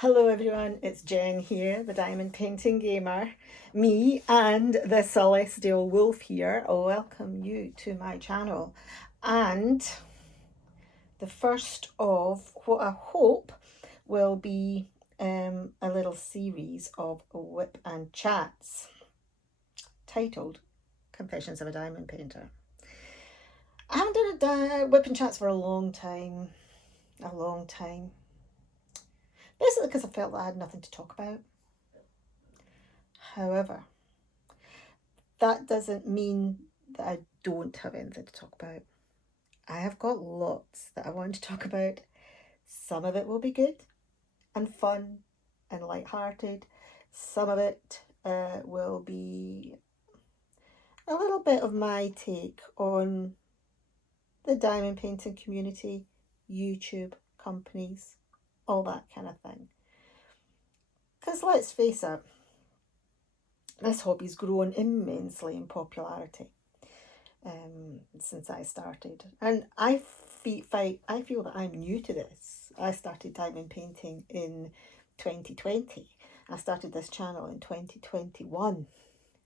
Hello everyone, it's Jen here, the Diamond Painting Gamer. Me and the Celestial Wolf here welcome you to my channel. And the first of what I hope will be a little series of whip and chats titled Confessions of a Diamond Painter. I haven't done a whip and chats for a long time. Basically because I felt that I had nothing to talk about. However, that doesn't mean that I don't have anything to talk about. I have got lots that I want to talk about. Some of it will be good and fun and light-hearted. Some of it will be a little bit of my take on the diamond painting community, YouTube, companies, all that kind of thing. Because let's face it, this hobby's grown immensely in popularity since I started. And I feel that I'm new to this. I started diamond painting in 2020. I started this channel in 2021.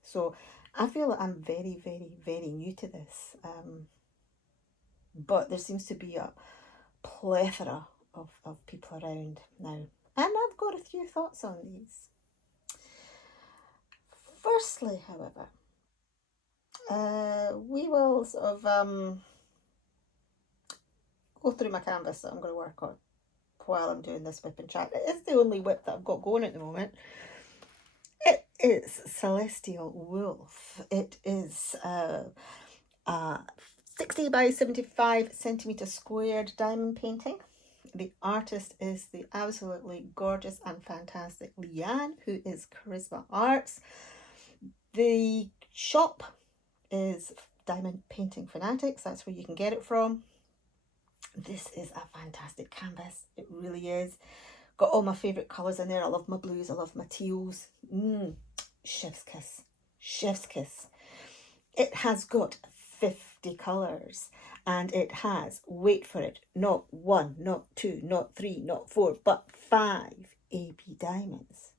So I feel that I'm very, very, very new to this. But there seems to be a plethora of people around now. And I've got a few thoughts on these. Firstly, however, we will sort of go through my canvas that I'm going to work on while I'm doing this whip and chat. It is the only whip that I've got going at the moment. It is Celestial Wolf. It is a 60 by 75 centimetre squared diamond painting. The artist is the absolutely gorgeous and fantastic Leanne, who is Charisma Arts. The shop is Diamond Painting Fanatics. That's where you can get it from. This is a fantastic canvas. It really is. Got all my favourite colours in there. I love my blues. I love my teals. Chef's kiss. Chef's kiss. It has got 50 colours. And it has, wait for it, not 1, not 2, not 3, not 4, but 5 AB diamonds.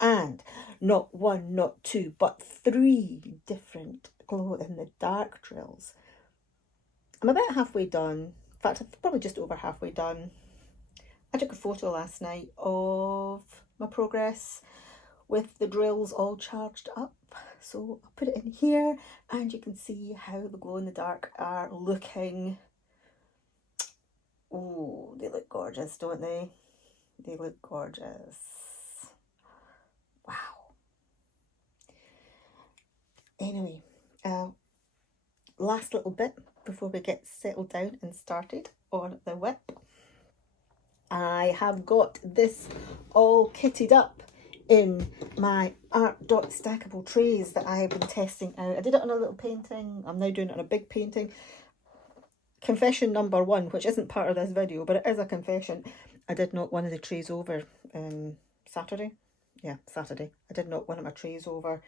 And not 1, not 2, but 3 different glow in the dark drills. I'm about halfway done. In fact, I'm probably just over halfway done. I took a photo last night of my progress with the drills all charged up. So I'll put it in here and you can see how the glow in the dark are looking. Oh, they look gorgeous, don't they? They look gorgeous. Wow. Anyway, last little bit before we get settled down and started on the whip. I have got this all kitted up in my Art Dot stackable trays that I have been testing out. I did it on a little painting. I'm now doing it on a big painting. Confession number 1, which isn't part of this video, but it is a confession. I did knock one of the trays over Saturday. Yeah, Saturday. I did knock one of my trays over.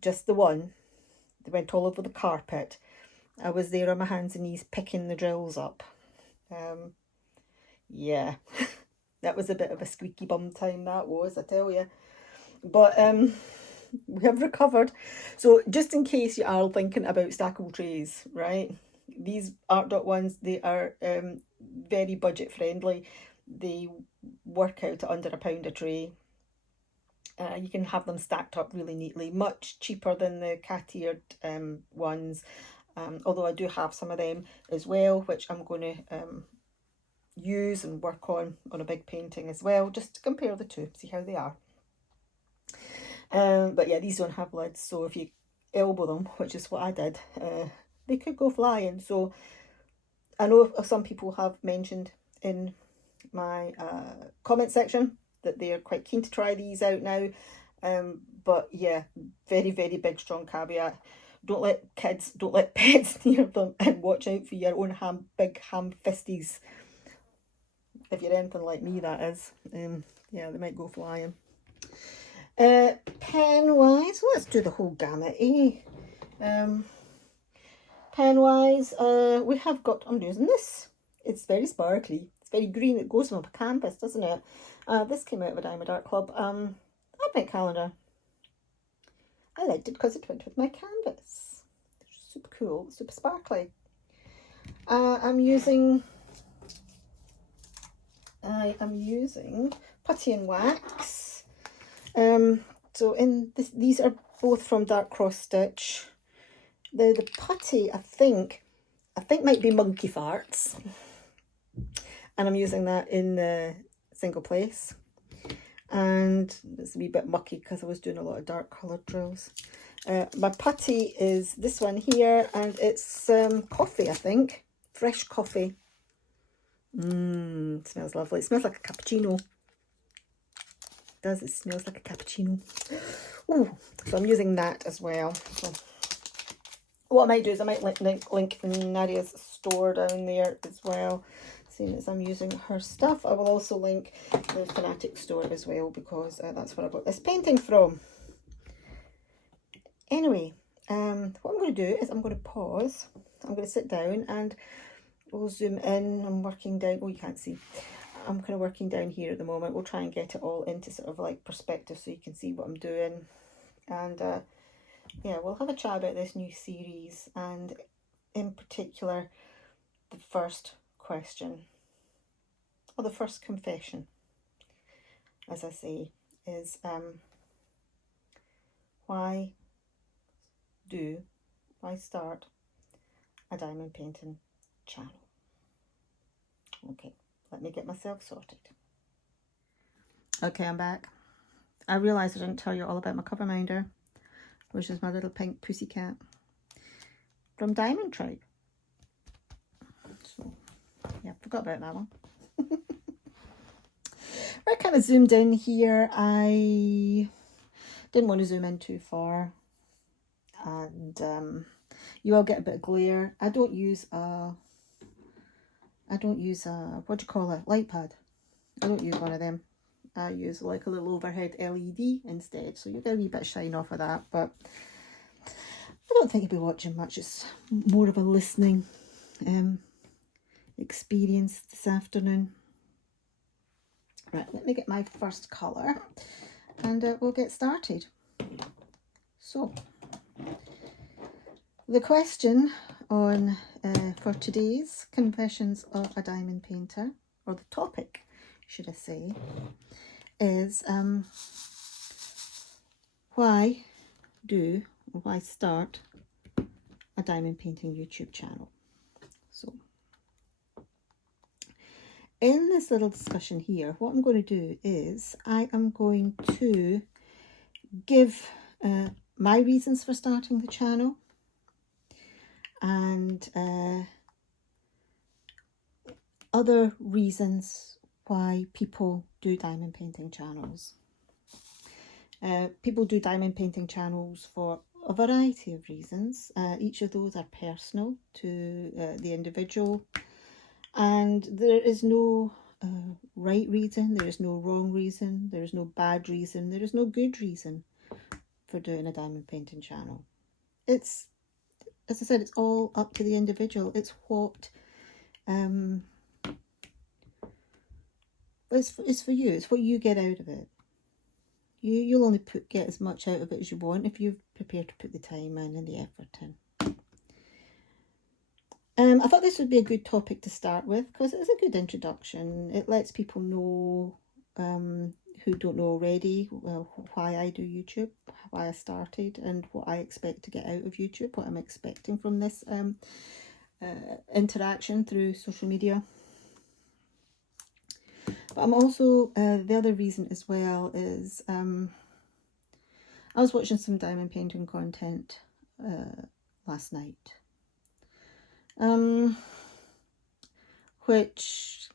Just the one. They went all over the carpet. I was there on my hands and knees picking the drills up. Yeah, that was a bit of a squeaky bum time, that was, I tell you. But we have recovered. So just in case you are thinking about stackable trays, right? These Art Dot ones, they are very budget friendly. They work out at under £1 a tray. You can have them stacked up really neatly, much cheaper than the cat-eared ones. Although I do have some of them as well, which I'm going to use and work on a big painting as well, just to compare the two, see how they are. But yeah, these don't have lids, so if you elbow them, which is what I did, they could go flying. So I know some people have mentioned in my comment section that they are quite keen to try these out now. But yeah, very, very big, strong caveat. Don't let pets near them, and watch out for your own big ham fisties. If you're anything like me, that is. Yeah, they might go flying. Pen-wise, let's do the whole gamut, eh? Pen-wise, we have got, I'm using this. It's very sparkly. It's very green. It goes with my canvas, doesn't it? This came out of a Diamond Art Club advent calendar. I liked it because it went with my canvas. It's super cool, super sparkly. I am using putty and wax. So in this, these are both from Dark Cross Stitch. The putty, I think might be Monkey Farts, and I'm using that in the single place. And it's a wee bit mucky because I was doing a lot of dark coloured drills. My putty is this one here, and it's coffee, I think. Fresh coffee. It smells lovely. It smells like a cappuccino. It does. It smells like a cappuccino. Ooh, so I'm using that as well. So what I might do is I might link Nadia's store down there as well. Seeing as I'm using her stuff, I will also link the Fanatic store as well, because that's where I got this painting from. Anyway, what I'm going to do is I'm going to pause. I'm going to sit down and we'll zoom in. I'm working down. Oh, you can't see. I'm kind of working down here at the moment. We'll try and get it all into sort of like perspective so you can see what I'm doing. And yeah, we'll have a chat about this new series, and in particular the first question, or the first confession, as I say, is why start a diamond painting channel? Okay, let me get myself sorted. Okay, I'm back. I realised I didn't tell you all about my cover minder, which is my little pink pussycat from Diamond Tribe. So yeah, forgot about that one. I kind of zoomed in here. I didn't want to zoom in too far, and you will get a bit of glare. I don't use a what do you call it, light pad. I don't use one of them. I use like a little overhead LED instead, so you get a wee bit of shine off of that, but I don't think you'll be watching much. It's more of a listening experience this afternoon. Right, let me get my first colour and we'll get started. So, the question on for today's Confessions of a Diamond Painter, or the topic, should I say, is why start a diamond painting YouTube channel? So, in this little discussion here, what I'm going to do is I am going to give my reasons for starting the channel, and other reasons why people do diamond painting channels. People do diamond painting channels for a variety of reasons. Each of those are personal to the individual, and there is no right reason, there is no wrong reason, there is no bad reason, there is no good reason for doing a diamond painting channel. It's, as I said, it's all up to the individual. It's what it's for you. It's what you get out of it. You'll only get as much out of it as you want if you're prepared to put the time in and the effort in. I thought this would be a good topic to start with because it is a good introduction. It lets people know, who don't know already, why I do YouTube, why I started, and what I expect to get out of YouTube, what I'm expecting from this interaction through social media. But I'm also, the other reason as well is I was watching some diamond painting content last night, which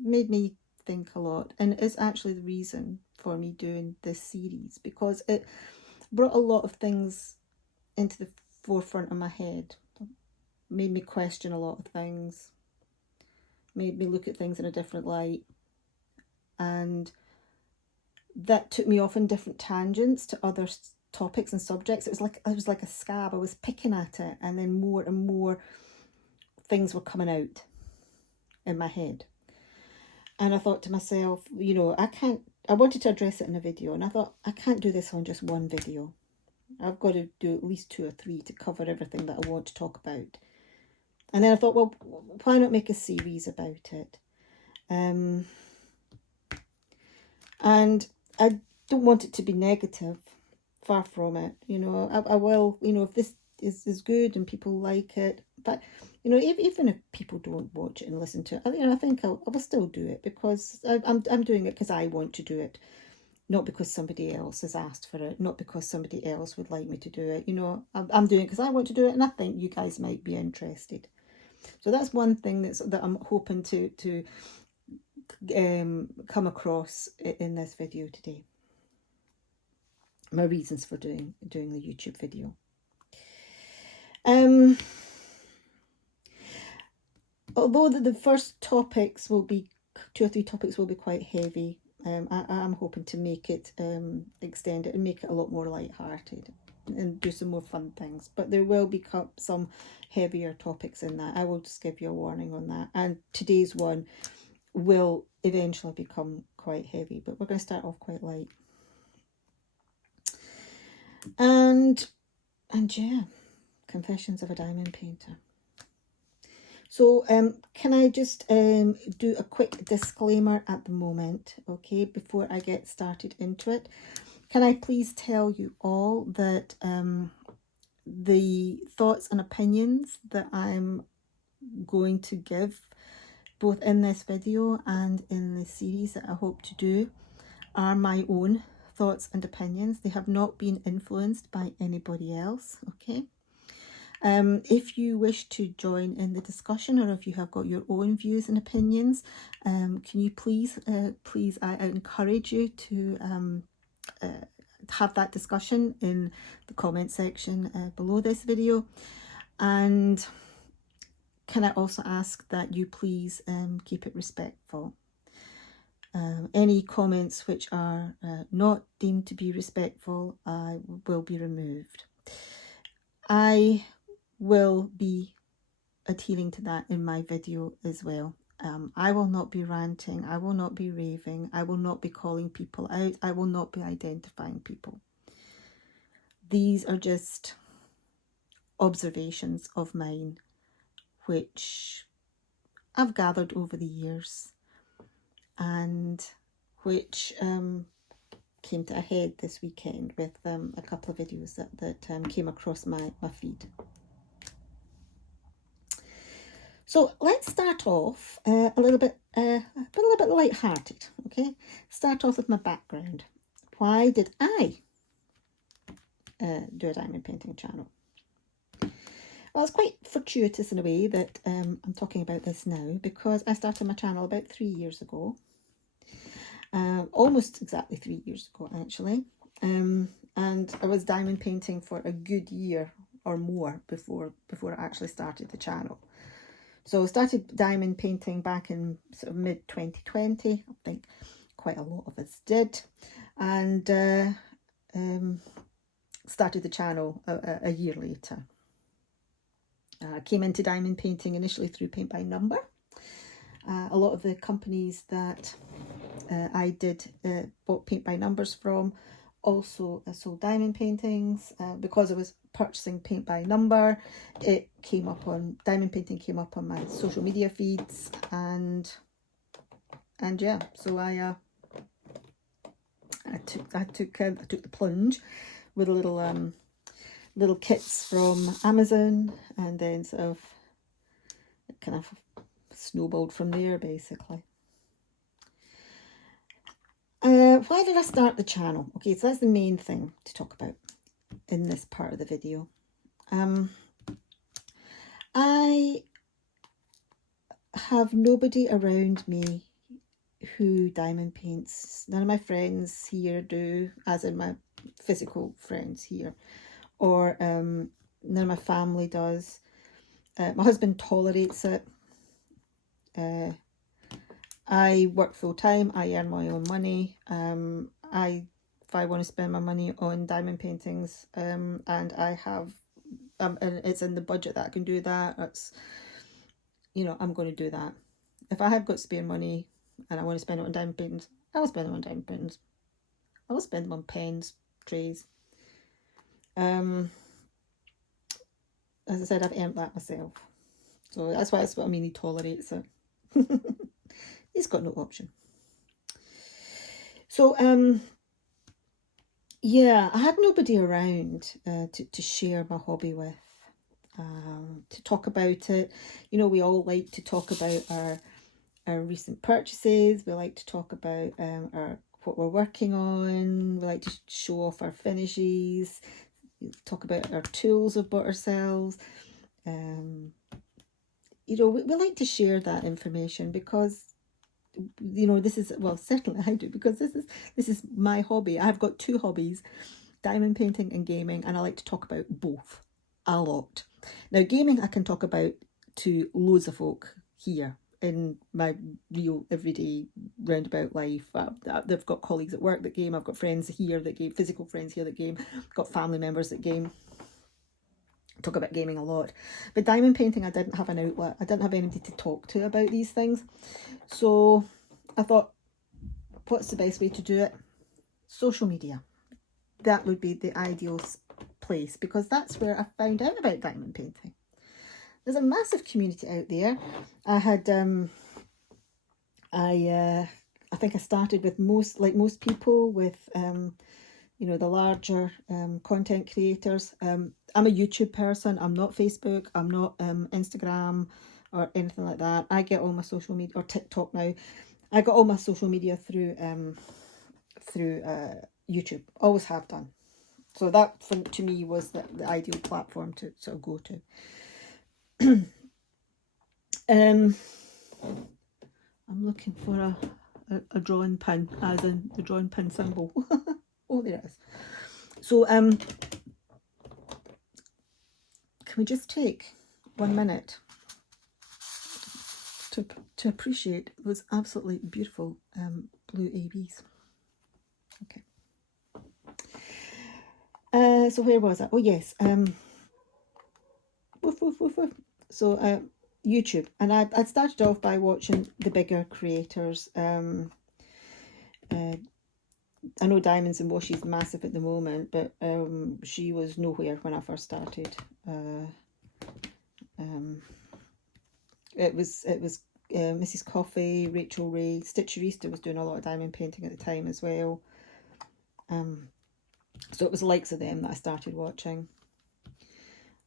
made me think a lot, and is actually the reason for me doing this series, because it brought a lot of things into the forefront of my head, made me question a lot of things, made me look at things in a different light, and that took me off in different tangents to other topics and subjects. It was like a scab. I was picking at it, and then more and more things were coming out in my head. And I thought to myself, you know, I wanted to address it in a video, and I thought, I can't do this on just one video. I've got to do at least 2 or 3 to cover everything that I want to talk about. And then I thought, well, why not make a series about it? And I don't want it to be negative, far from it. You know, I will, you know, if this is good and people like it, but you know, even if people don't watch it and listen to it, you know, I think I will still do it, because I'm doing it because I want to do it, not because somebody else has asked for it, not because somebody else would like me to do it. You know, I'm doing it because I want to do it, and I think you guys might be interested. So that's one thing that I'm hoping to come across in this video today. My reasons for doing the YouTube video. Although the first topics will be 2 or 3 topics will be quite heavy, I'm hoping to make it extend it and make it a lot more light-hearted and do some more fun things. But there will be some heavier topics in that. I will just give you a warning on that. And today's one will eventually become quite heavy, but we're going to start off quite light. And yeah, Confessions of a Diamond Painter. So can I just do a quick disclaimer at the moment, okay, before I get started into it? Can I please tell you all that the thoughts and opinions that I'm going to give, both in this video and in the series that I hope to do, are my own thoughts and opinions. They have not been influenced by anybody else, okay? If you wish to join in the discussion, or if you have got your own views and opinions, can you please, I encourage you to have that discussion in the comment section below this video. And can I also ask that you please keep it respectful? Any comments which are not deemed to be respectful will be removed. I will be adhering to that in my video as well. I will not be ranting, I will not be raving, I will not be calling people out, I will not be identifying people. These are just observations of mine which I've gathered over the years, and which came to a head this weekend with a couple of videos that came across my feed. So let's start off a little bit light-hearted, okay? Start off with my background. Why did I do a diamond painting channel? Well, it's quite fortuitous in a way that I'm talking about this now, because I started my channel about 3 years ago. Almost exactly 3 years ago, actually. And I was diamond painting for a good year or more before I actually started the channel. So I started diamond painting back in sort of mid-2020. I think quite a lot of us did. And started the channel a year later. I came into diamond painting initially through paint by number. A lot of the companies that I did bought paint by numbers from also sold diamond paintings. Because I was purchasing paint by number, it came up on, diamond painting came up on my social media feeds, and yeah, so I took the plunge with a little kits from Amazon, and then sort of it kind of snowballed from there, basically. Why did I start the channel? Okay, so that's the main thing to talk about in this part of the video. I have nobody around me who diamond paints. None of my friends here do, as in my physical friends here, or none of my family does. My husband tolerates it. I work full time, I earn my own money. If I want to spend my money on diamond paintings, and I have, and it's in the budget that I can do that, that's, you know, I'm going to do that. If I have got spare money, and I want to spend it on diamond paintings, I'll spend them on diamond paintings. I'll spend them on pens, trays. As I said, I've earned that myself. So that's what I mean, he tolerates it. He's got no option. So, yeah, I had nobody around to share my hobby with, to talk about it. You know, we all like to talk about our recent purchases. We like to talk about what we're working on. We like to show off our finishes, talk about our tools we've bought ourselves. You know, we like to share that information because, you know, this is, well, certainly I do, because this is my hobby. I've got two hobbies, diamond painting and gaming, and I like to talk about both a lot. Now, gaming I can talk about to loads of folk here in my real everyday roundabout life. They've got colleagues at work that game. I've got friends here that game, physical friends here that game. I've got family members that game. Talk about gaming a lot. But diamond painting, I didn't have an outlet. I didn't have anybody to talk to about these things. So I thought, what's the best way to do it? Social media. That would be the ideal place, because that's where I found out about diamond painting. There's a massive community out there. I had I think I started with most people with you know, the larger content creators. I'm a YouTube person. I'm not Facebook. I'm not Instagram or anything like that. I get all my social media, or TikTok now. I got all my social media through YouTube. Always have done. So that, to me, was the ideal platform to sort of go to. I'm looking for a drawing pin, as in the drawing pin symbol. Oh, there it is. So can we just take 1 minute to appreciate those absolutely beautiful blue ABs? Okay. So where was I? Oh yes. Woof, woof, woof, woof. So YouTube, and I started off by watching the bigger creators. I know Diamonds and Washi's massive at the moment, but she was nowhere when I first started. It was Mrs. Coffee, Rachel Ray, Stitcherista was doing a lot of diamond painting at the time as well. So it was the likes of them that I started watching.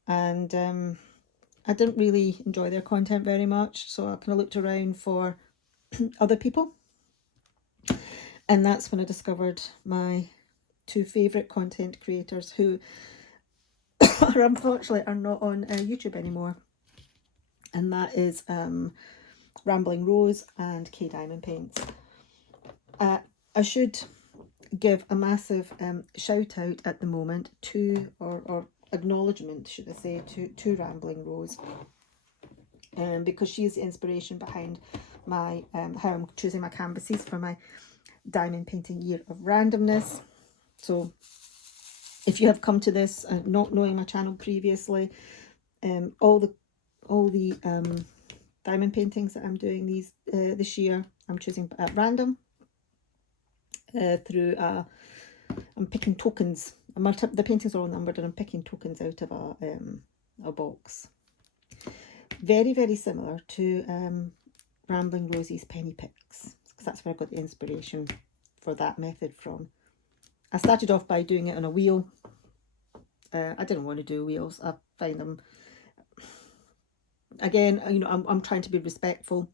And I didn't really enjoy their content very much, so I kind of looked around for other people. And that's when I discovered my two favourite content creators, who unfortunately are not on YouTube anymore. And that is Rambling Rose and K Diamond Paints. I should give a massive shout out at the moment to, or acknowledgement, should I say, to Rambling Rose, because she is the inspiration behind my how I'm choosing my canvases for my diamond painting year of randomness. So if you have come to this not knowing my channel previously, all the diamond paintings that I'm doing this year, I'm choosing at random through I'm picking tokens. The paintings are all numbered, and I'm picking tokens out of a box. Very, very similar to Rambling Rosie's Penny Picks, because that's where I got the inspiration for that method from. I started off by doing it on a wheel. I didn't want to do wheels. I find them, again, you know, I'm trying to be respectful,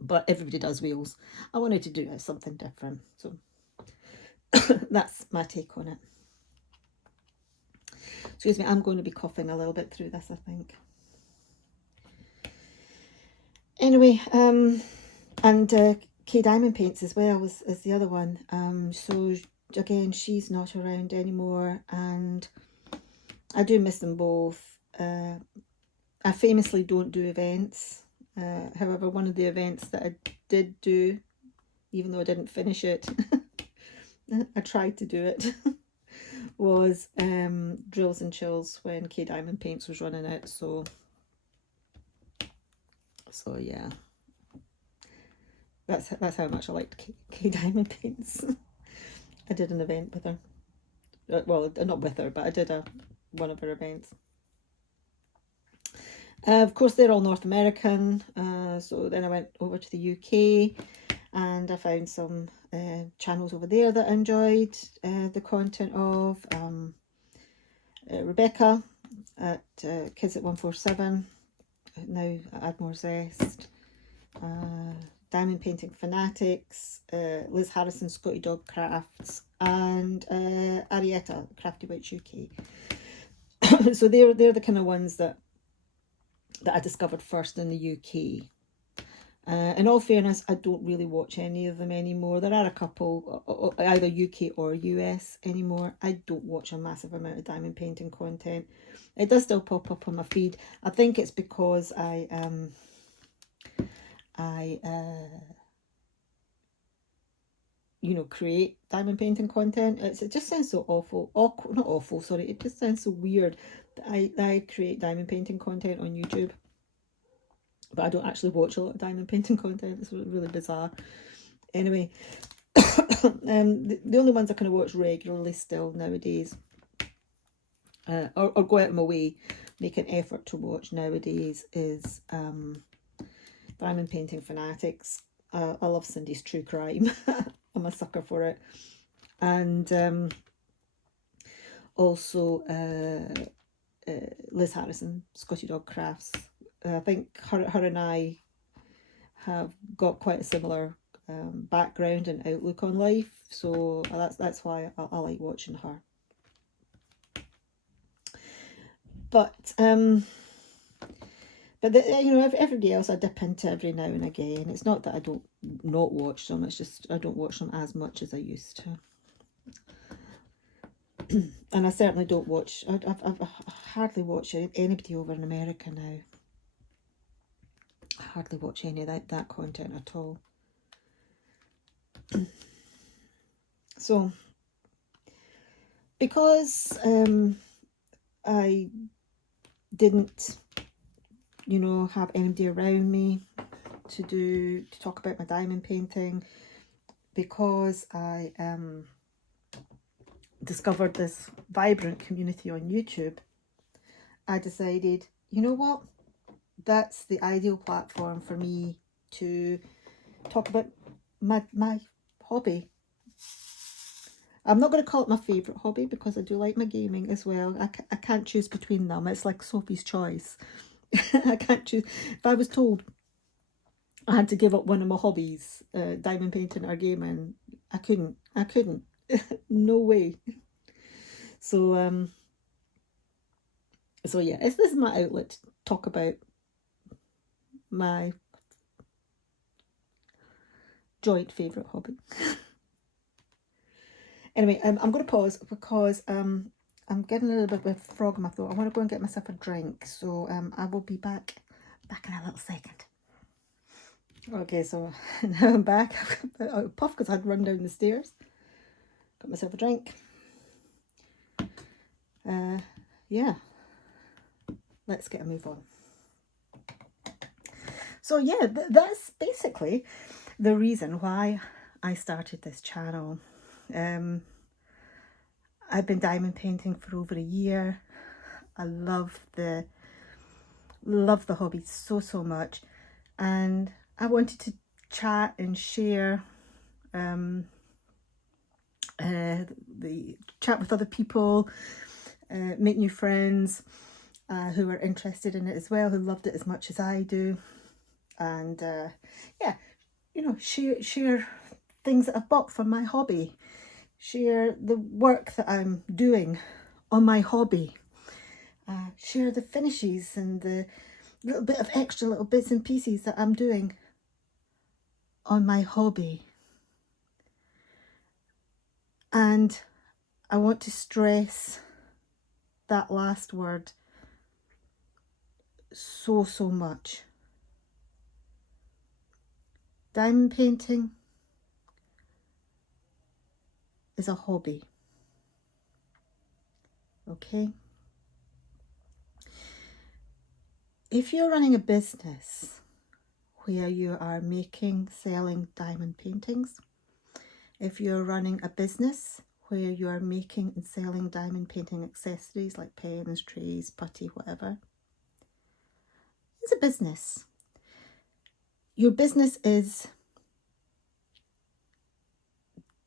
but everybody does wheels. I wanted to do something different, so that's my take on it. Excuse me, I'm going to be coughing a little bit through this, I think. Anyway, and K Diamond Paints as well is the other one. So again, she's not around anymore, and I do miss them both. I famously don't do events. However, one of the events that I did do, even though I didn't finish it, I tried to do it, was Drills and Chills when K Diamond Paints was running it. So yeah. That's how much I liked Kay Diamond Paints. I did an event with her. Well, not with her, but I did one of her events. Of course, they're all North American. So then I went over to the UK, and I found some channels over there that I enjoyed the content of. Rebecca at Kids at 147, now Add More Zest. Diamond Painting Fanatics, Liz Harrison, Scotty Dog Crafts, and Arietta, Crafty Witch UK. So they're the kind of ones that I discovered first in the UK. In all fairness, I don't really watch any of them anymore. There are a couple, either UK or US anymore. I don't watch a massive amount of diamond painting content. It does still pop up on my feed. I think it's because I create diamond painting content. It just sounds so awful. Not awful, sorry. It just sounds so weird that I create diamond painting content on YouTube. But I don't actually watch a lot of diamond painting content. It's really bizarre. Anyway, the only ones I kind of watch regularly still nowadays, or go out of my way, make an effort to watch nowadays, is Diamond Painting Fanatics. I love Cindy's true crime. I'm a sucker for it. And also Liz Harrison, Scotty Dog Crafts. I think her and I have got quite a similar background and outlook on life, so that's why I like watching her. But everybody else I dip into every now and again. It's not that I don't not watch them, it's just I don't watch them as much as I used to. And I certainly don't watch, I hardly watch anybody over in America now. I hardly watch any of that content at all. So, because I didn't, have anybody around me to talk about my diamond painting, because I discovered this vibrant community on YouTube, I decided, you know what? That's the ideal platform for me to talk about my hobby. I'm not going to call it my favourite hobby, because I do like my gaming as well. I can't choose between them. It's like Sophie's Choice. I can't choose. If I was told I had to give up one of my hobbies, diamond painting or gaming, I couldn't. No way. So yeah, this is my outlet to talk about my joint favourite hobby. Anyway, I'm going to pause because I'm getting a little bit of a frog in my throat. I want to go and get myself a drink, so I will be back in a little second. Okay, so now I'm back. I've got out of puff because I'd run down the stairs. Got myself a drink. Yeah, let's get a move on. So yeah, that's basically the reason why I started this channel. I've been diamond painting for over a year. I love the hobby so much, and I wanted to chat and share the chat with other people, make new friends who are interested in it as well, who loved it as much as I do, and yeah, share things that I've bought for my hobby, share the work that I'm doing on my hobby, share the finishes and the little bit of extra little bits and pieces that I'm doing on my hobby. And I want to stress that last word so much. Diamond painting is a hobby, okay? If you're running a business where you are making, selling diamond paintings. If you're running a business where you are making and selling diamond painting accessories like pens, trays, putty, whatever. It's a business. Your business is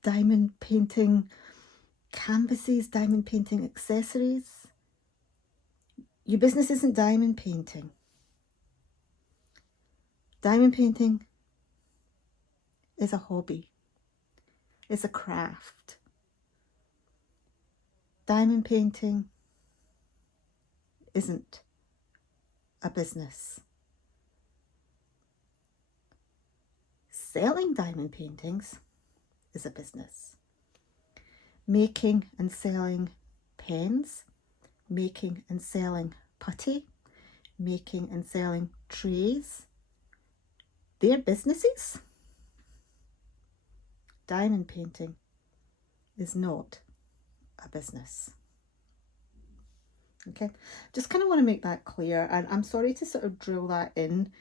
diamond painting canvases, diamond painting accessories. Your business isn't diamond painting. Diamond painting is a hobby. It's a craft. Diamond painting isn't a business. Selling diamond paintings is a business. Making and selling pens, making and selling putty, making and selling trays, they're businesses. Diamond painting is not a business. Okay, just kind of want to make that clear, and I'm sorry to sort of drill that in.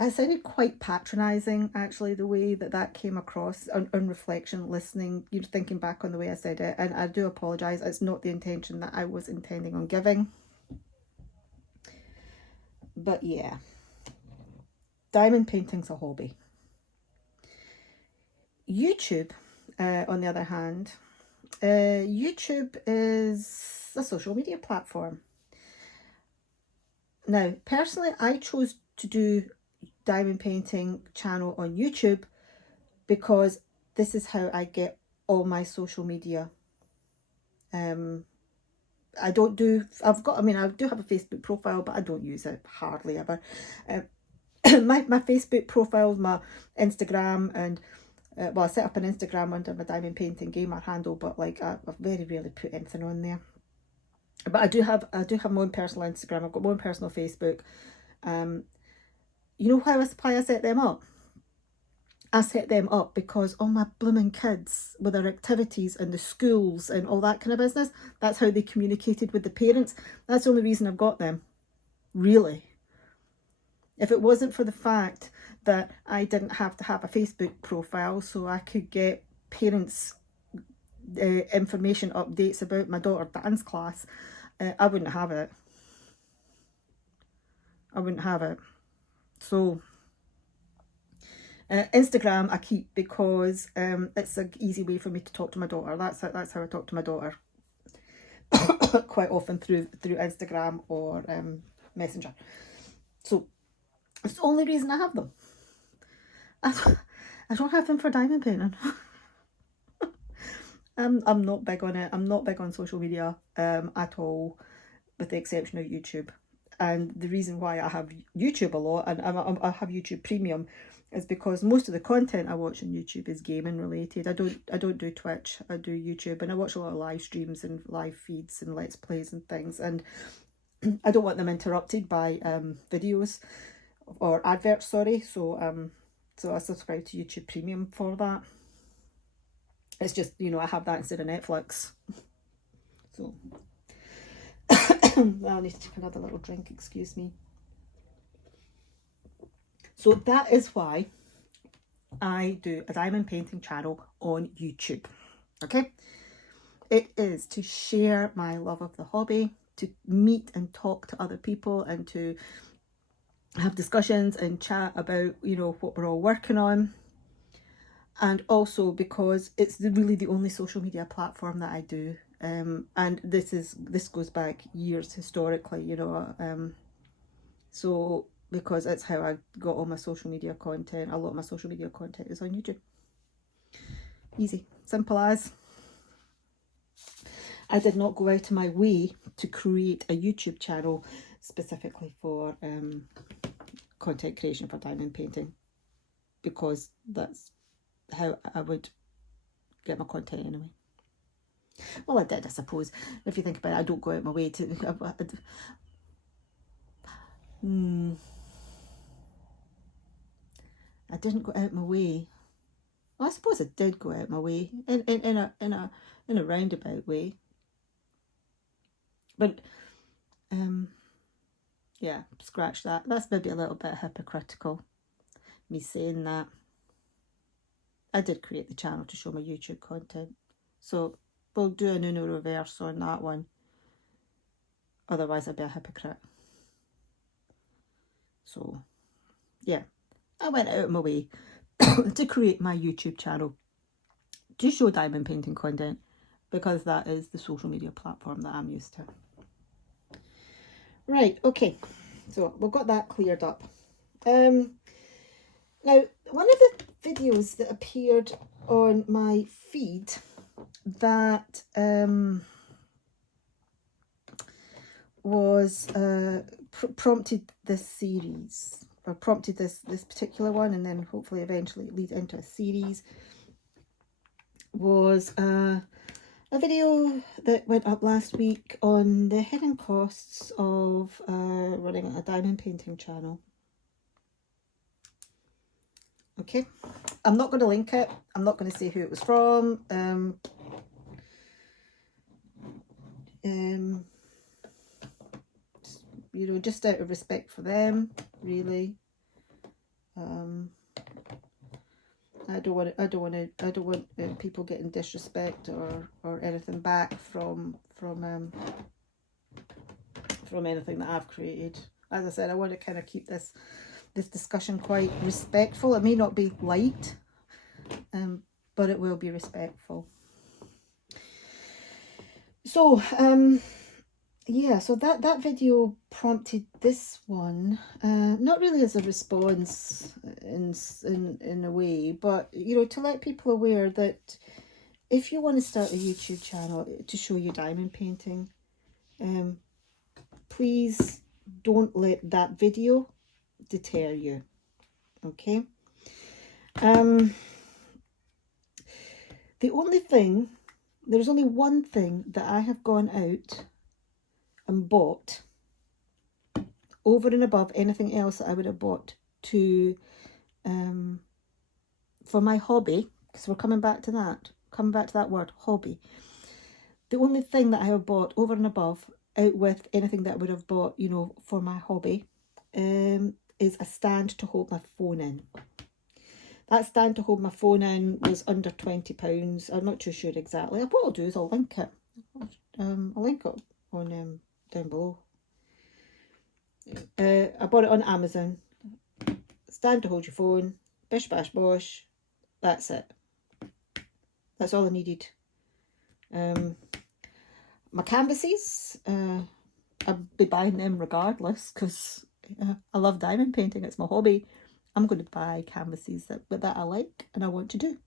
I sounded quite patronising, actually, the way that came across on reflection, listening, you're thinking back on the way I said it, and I do apologise. It's not the intention that I was intending on giving. But yeah, diamond painting's a hobby. YouTube, on the other hand, YouTube is a social media platform. Now, personally, I chose to do diamond painting channel on YouTube because this is how I get all my social media. I do have a Facebook profile, but I don't use it hardly ever. My Facebook profile, my Instagram, and I set up an Instagram under my diamond painting gamer handle, but like I very rarely put anything on there. But I do have my own personal Instagram. I've got my own personal Facebook. You know why I set them up? I set them up because all my blooming kids with their activities and the schools and all that kind of business, that's how they communicated with the parents. That's the only reason I've got them, really. If it wasn't for the fact that I didn't have to have a Facebook profile so I could get parents' information updates about my daughter's dance class, I wouldn't have it. So Instagram I keep because it's an easy way for me to talk to my daughter. That's how I talk to my daughter quite often through Instagram or Messenger. So it's the only reason I have them. I don't have them for diamond painting. I'm not big on it. I'm not big on social media at all, with the exception of YouTube. And the reason why I have YouTube a lot, and I have YouTube Premium, is because most of the content I watch on YouTube is gaming related. I don't do Twitch. I do YouTube, and I watch a lot of live streams and live feeds and let's plays and things. And I don't want them interrupted by videos or adverts. Sorry, so I subscribe to YouTube Premium for that. It's just, I have that instead of Netflix. So I need to take another little drink, excuse me. So that is why I do a diamond painting channel on YouTube. Okay, it is to share my love of the hobby, to meet and talk to other people, and to have discussions and chat about what we're all working on. And also because it's really the only social media platform that I do, and this goes back years historically, so because it's how I got all my social media content. A lot of my social media content is on YouTube. Easy, simple as. I did not go out of my way to create a YouTube channel specifically for content creation for diamond painting, because that's how I would get my content anyway. Well, I did, I suppose. If you think about it, I don't go out my way to... I didn't go out my way. Well, I suppose I did go out my way in a roundabout way. But yeah, scratch that. That's maybe a little bit hypocritical. me saying that. I did create the channel to show my YouTube content. So we'll do an Uno reverse on that one. Otherwise I'd be a hypocrite. So yeah, I went out of my way to create my YouTube channel to show diamond painting content, because that is the social media platform that I'm used to. Right, okay, so we've got that cleared up. Now, one of the videos that appeared on my feed that was prompted this series, or prompted this particular one, and then hopefully eventually lead into a series, was a video that went up last week on the hidden costs of running a diamond painting channel. Okay, I'm not going to link it. I'm not going to say who it was from. You know, just out of respect for them, really. I don't want people getting disrespect or anything back from anything that I've created. As I said, I want to kind of keep this discussion quite respectful. It may not be liked, but it will be respectful. So yeah, so that video prompted this one, not really as a response in a way, but you know, to let people aware that if you want to start a YouTube channel to show you diamond painting, please don't let that video deter you. Okay. There's only one thing that I have gone out and bought over and above anything else that I would have bought to for my hobby, because we're coming back to that word, hobby. The only thing that I have bought over and above, out with anything that I would have bought, you know, for my hobby, is a stand to hold my phone in. That stand to hold my phone in was under £20. I'm not too sure exactly. What I'll do is I'll link it. I'll link it on down below. I bought it on Amazon. Stand to hold your phone. Bish bash bosh. That's it. That's all I needed. My canvases, I'll be buying them regardless, because I love diamond painting. It's my hobby. I'm going to buy canvases that I like and I want to do.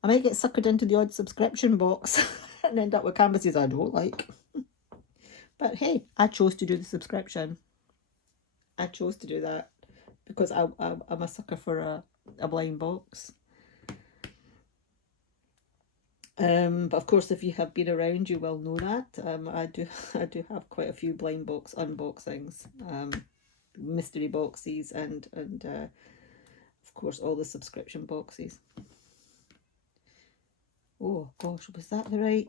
I might get suckered into the odd subscription box and end up with canvases I don't like. But hey, I chose to do the subscription. I chose to do that because I'm a sucker for a blind box. But of course, if you have been around, you will know that. I do have quite a few blind box unboxings, mystery boxes, and of course all the subscription boxes. Oh gosh, was that the right?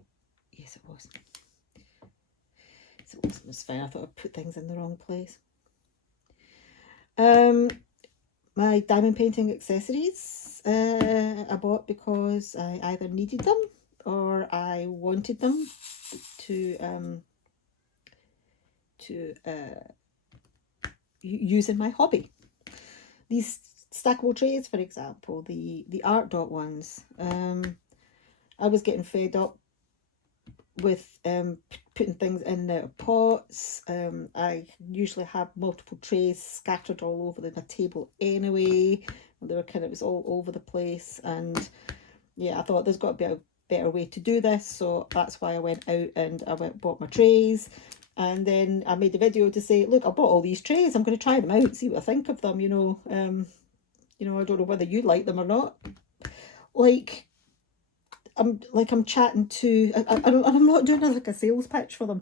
Yes, it was. Yes, it was. It was fine. I thought I put things in the wrong place. My diamond painting accessories I bought because I either needed them or I wanted them to use in my hobby. These stackable trays, for example, the art dot ones, I was getting fed up with putting things in the pots. I usually have multiple trays scattered all over my table anyway. They were it was all over the place, and yeah, I thought there's got to be a better way to do this, so that's why I went out and bought my trays. And then I made a video to say, look, I bought all these trays, I'm going to try them out, see what I think of them, you know. I don't know whether you like them or not. I'm chatting to, I'm not doing like a sales pitch for them.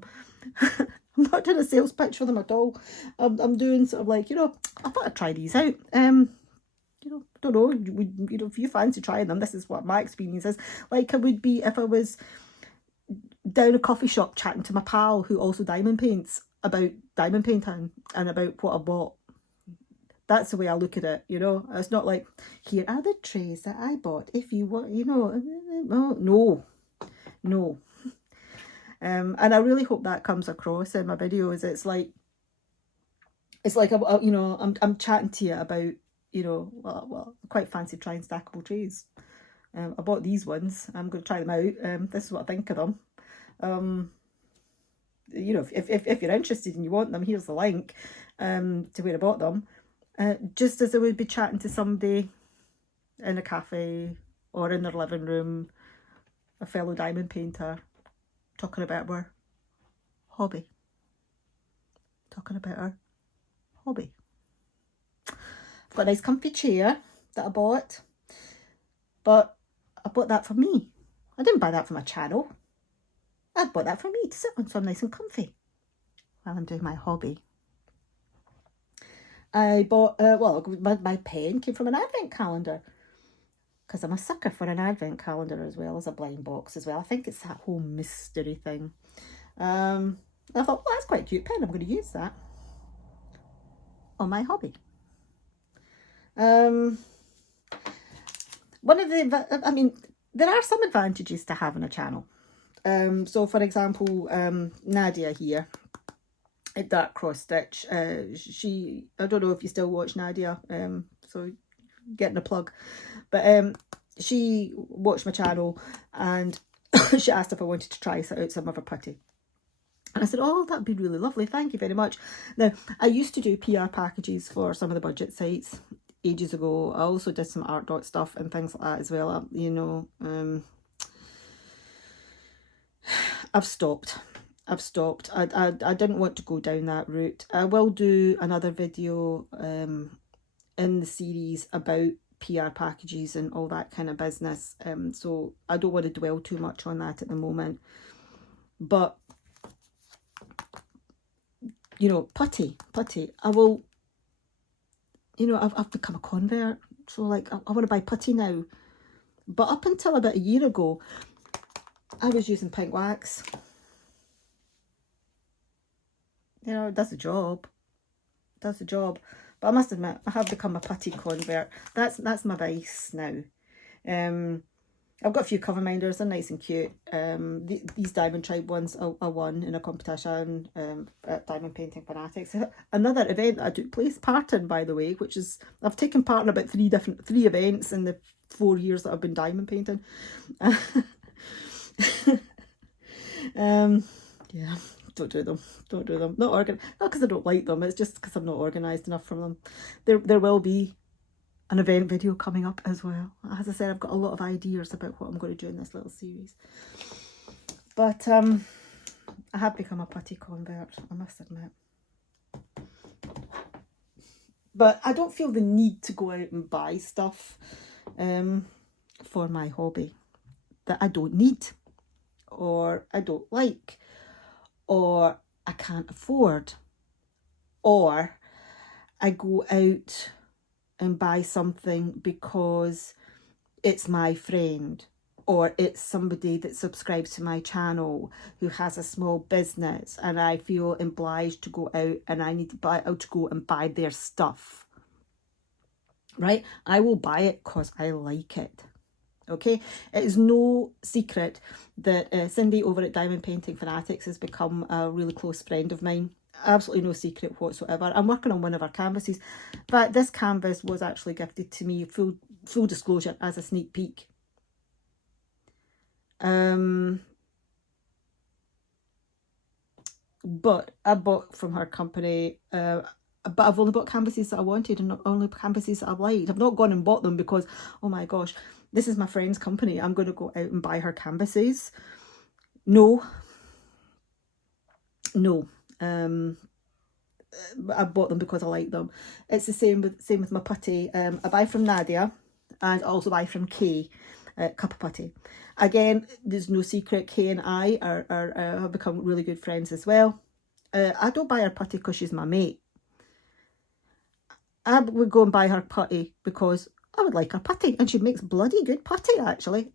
I'm not doing a sales pitch for them at all. I'm doing sort of like, I thought I'd try these out. Don't know, if you fancy trying them, this is what my experience is. Like it would be if I was down a coffee shop chatting to my pal who also diamond paints about diamond painting and about what I bought. That's the way I look at it, you know. It's not like, here are the trays that I bought. If you want, you know, no, no. And I really hope that comes across in my videos. It's like, you know, I'm chatting to you about, you know, well, I quite fancy trying stackable trays. I bought these ones. I'm going to try them out. This is what I think of them. You know, if you're interested and you want them, here's the link to where I bought them. Just as I would be chatting to somebody in a cafe or in their living room, a fellow diamond painter, talking about our hobby. Talking about our hobby. I've got a nice comfy chair that I bought, but I bought that for me. I didn't buy that for my channel. I bought that for me to sit on so I'm nice and comfy while I'm doing my hobby. I bought, well, my pen came from an advent calendar, because I'm a sucker for an advent calendar as well as a blind box as well. I think it's that whole mystery thing. I thought, well, that's quite a cute pen. I'm going to use that on my hobby. I mean, there are some advantages to having a channel. So for example, Nadia here at Dark Cross Stitch, I don't know if you still watch Nadia, so getting a plug, but she watched my channel and she asked if I wanted to try out some of her putty. And I said, oh, that'd be really lovely, thank you very much. Now, I used to do PR packages for some of the budget sites ages ago. I also did some art dot stuff and things like that as well. You know, I've stopped. I didn't want to go down that route. I will do another video in the series about PR packages and all that kind of business. So I don't want to dwell too much on that at the moment. But, you know, putty, I will, you know, I've become a convert. So like, I want to buy putty now. But up until about a year ago, I was using pink wax. You know, it does the job. It does the job. But I must admit, I have become a putty convert. That's my vice now. I've got a few cover minders. They're nice and cute. These Diamond Tribe ones I won in a competition at Diamond Painting Fanatics. Another event that I took part in, by the way, which is, I've taken part in about three events in the 4 years that I've been diamond painting. Yeah, don't do them. Not because I don't like them, it's just because I'm not organised enough for them. There will be an event video coming up as well. As I said, I've got a lot of ideas about what I'm going to do in this little series. But I have become a putty convert, I must admit. But I don't feel the need to go out and buy stuff for my hobby that I don't need, or I don't like, or I can't afford, or I go out and buy something because it's my friend, or it's somebody that subscribes to my channel who has a small business and I feel obliged to go out and I need to go and buy their stuff, right? I will buy it because I like it. Okay, it is no secret that Cindy over at Diamond Painting Fanatics has become a really close friend of mine. Absolutely no secret whatsoever. I'm working on one of her canvases, but this canvas was actually gifted to me, full disclosure, as a sneak peek. But I bought from her company, but I've only bought canvases that I wanted and not only canvases that I've liked. I've not gone and bought them because, oh my gosh, this is my friend's company, I'm going to go out and buy her canvases. No. I bought them because I like them. It's the same with my putty. I buy from Nadia and also buy from Kay, Cup of Putty. Again, there's no secret, Kay and I have become really good friends as well. I don't buy her putty because she's my mate. I would go and buy her putty because I would like her putty, and she makes bloody good putty actually.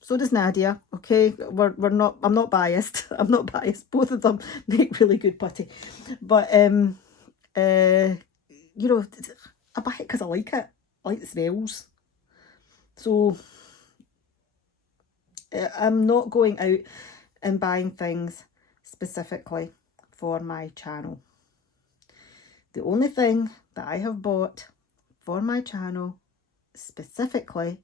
So does Nadia. Okay, I'm not biased. I'm not biased. Both of them make really good putty. But you know, I buy it because I like it. I like the smells. So I'm not going out and buying things specifically for my channel. The only thing that I have bought for my channel specifically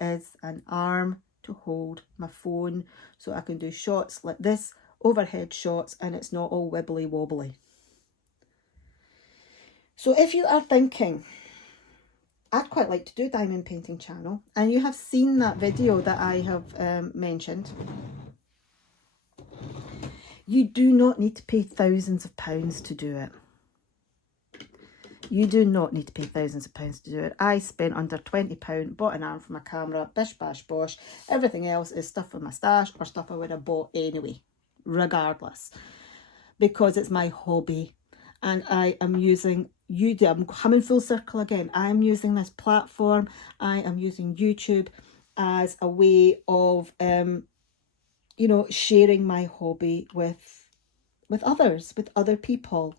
is an arm to hold my phone so I can do shots like this, overhead shots, and it's not all wibbly wobbly. So if you are thinking, I'd quite like to do a diamond painting channel, and you have seen that video that I have mentioned, you do not need to pay thousands of pounds to do it. You do not need to pay thousands of pounds to do it. I spent under £20, bought an arm for my camera, bish bash bosh. Everything else is stuff from my stash or stuff I would have bought anyway, regardless. Because it's my hobby. And I am using YouTube. I'm coming full circle again. I am using this platform. I am using YouTube as a way of, you know, sharing my hobby with others, with other people.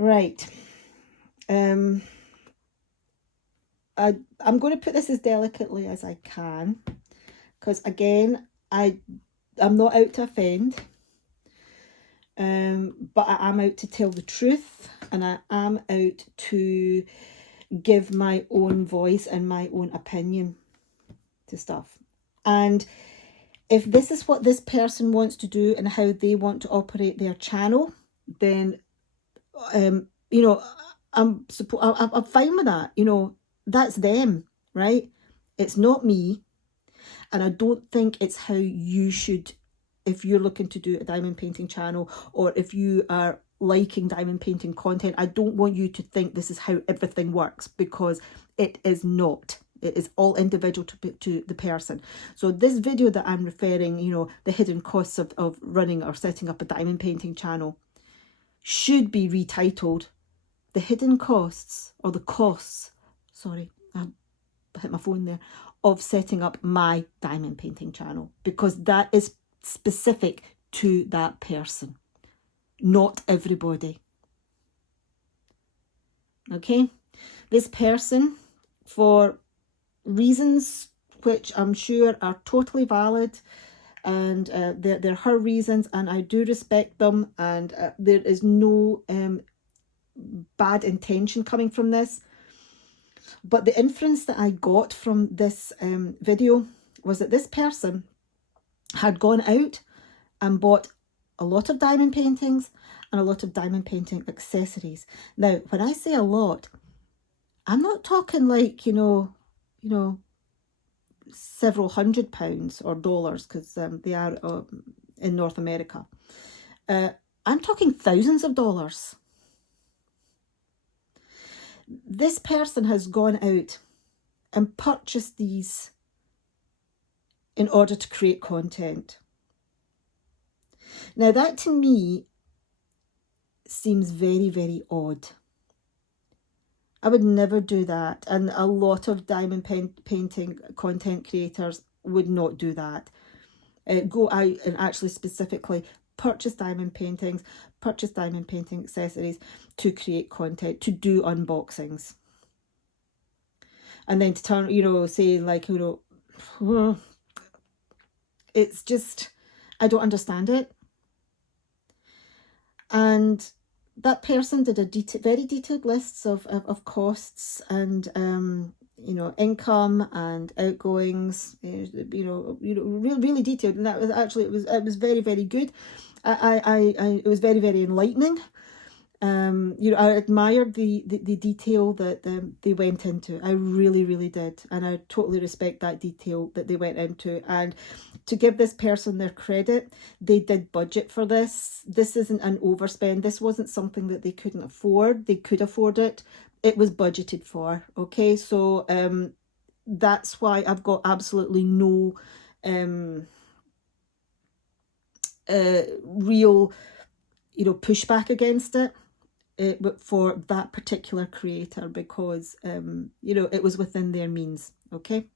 Right. I'm going to put this as delicately as I can, because again, I'm not out to offend, but I am out to tell the truth, and I am out to give my own voice and my own opinion to stuff. And if this is what this person wants to do and how they want to operate their channel, then you know, I'm fine with that. You know, that's them, right? It's not me. And I don't think it's how you should, if you're looking to do a diamond painting channel, or if you are liking diamond painting content, I don't want you to think this is how everything works, because it is not. It is all individual to the person. So this video that I'm referring, you know, the hidden costs of running or setting up a diamond painting channel, should be retitled the hidden costs, or the costs, sorry, I hit my phone there, of setting up my diamond painting channel, because that is specific to that person, not everybody. Okay, this person, for reasons which I'm sure are totally valid, and they're her reasons, and I do respect them, and there is no bad intention coming from this. But the inference that I got from this video was that this person had gone out and bought a lot of diamond paintings and a lot of diamond painting accessories. Now, when I say a lot, I'm not talking like, you know, several £100s or dollars, because they are in North America. I'm talking thousands of dollars. This person has gone out and purchased these in order to create content. Now, that to me seems very, very odd. I would never do that, and a lot of diamond painting content creators would not do that. Go out and actually specifically purchase diamond paintings, purchase diamond painting accessories to create content, to do unboxings. And then to turn, you know, say like, you know, well, it's just, I don't understand it. And that person did a very detailed lists of costs and you know, income and outgoings, you know, really detailed, and that was actually, it was very, very good. It was very, very enlightening. You know, I admired the detail that they went into. I really, really did, and I totally respect that detail that they went into. And to give this person their credit, they did budget for this. This isn't an overspend. This wasn't something that they couldn't afford. They could afford it. It was budgeted for. Okay, so that's why I've got absolutely no real, you know, pushback against it. But for that particular creator, because you know, it was within their means. Okay,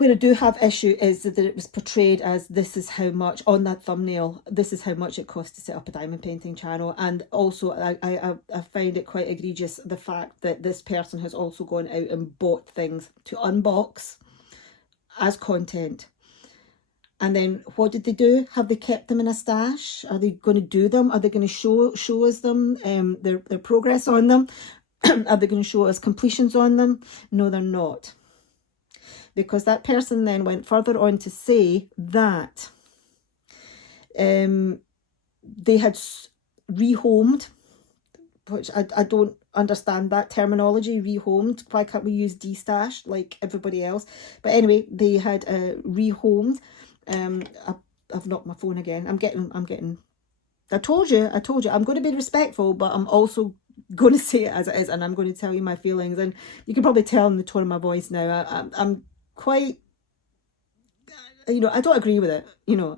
Where I do have issue is that it was portrayed as this is how much, on that thumbnail, this is how much it costs to set up a diamond painting channel. And also I find it quite egregious, the fact that this person has also gone out and bought things to unbox as content. And then what did they do? Have they kept them in a stash? Are they going to do them? Are they going to show us them, their progress on them? Are they going to show us completions on them? No, they're not. Because that person then went further on to say that they had rehomed, which I don't understand that terminology, rehomed. Why can't we use destashed like everybody else? But anyway, they had rehomed. I've knocked my phone again. I'm getting. I told you. I'm going to be respectful, but I'm also going to say it as it is, and I'm going to tell you my feelings. And you can probably tell in the tone of my voice now. I'm quite, I don't agree with it.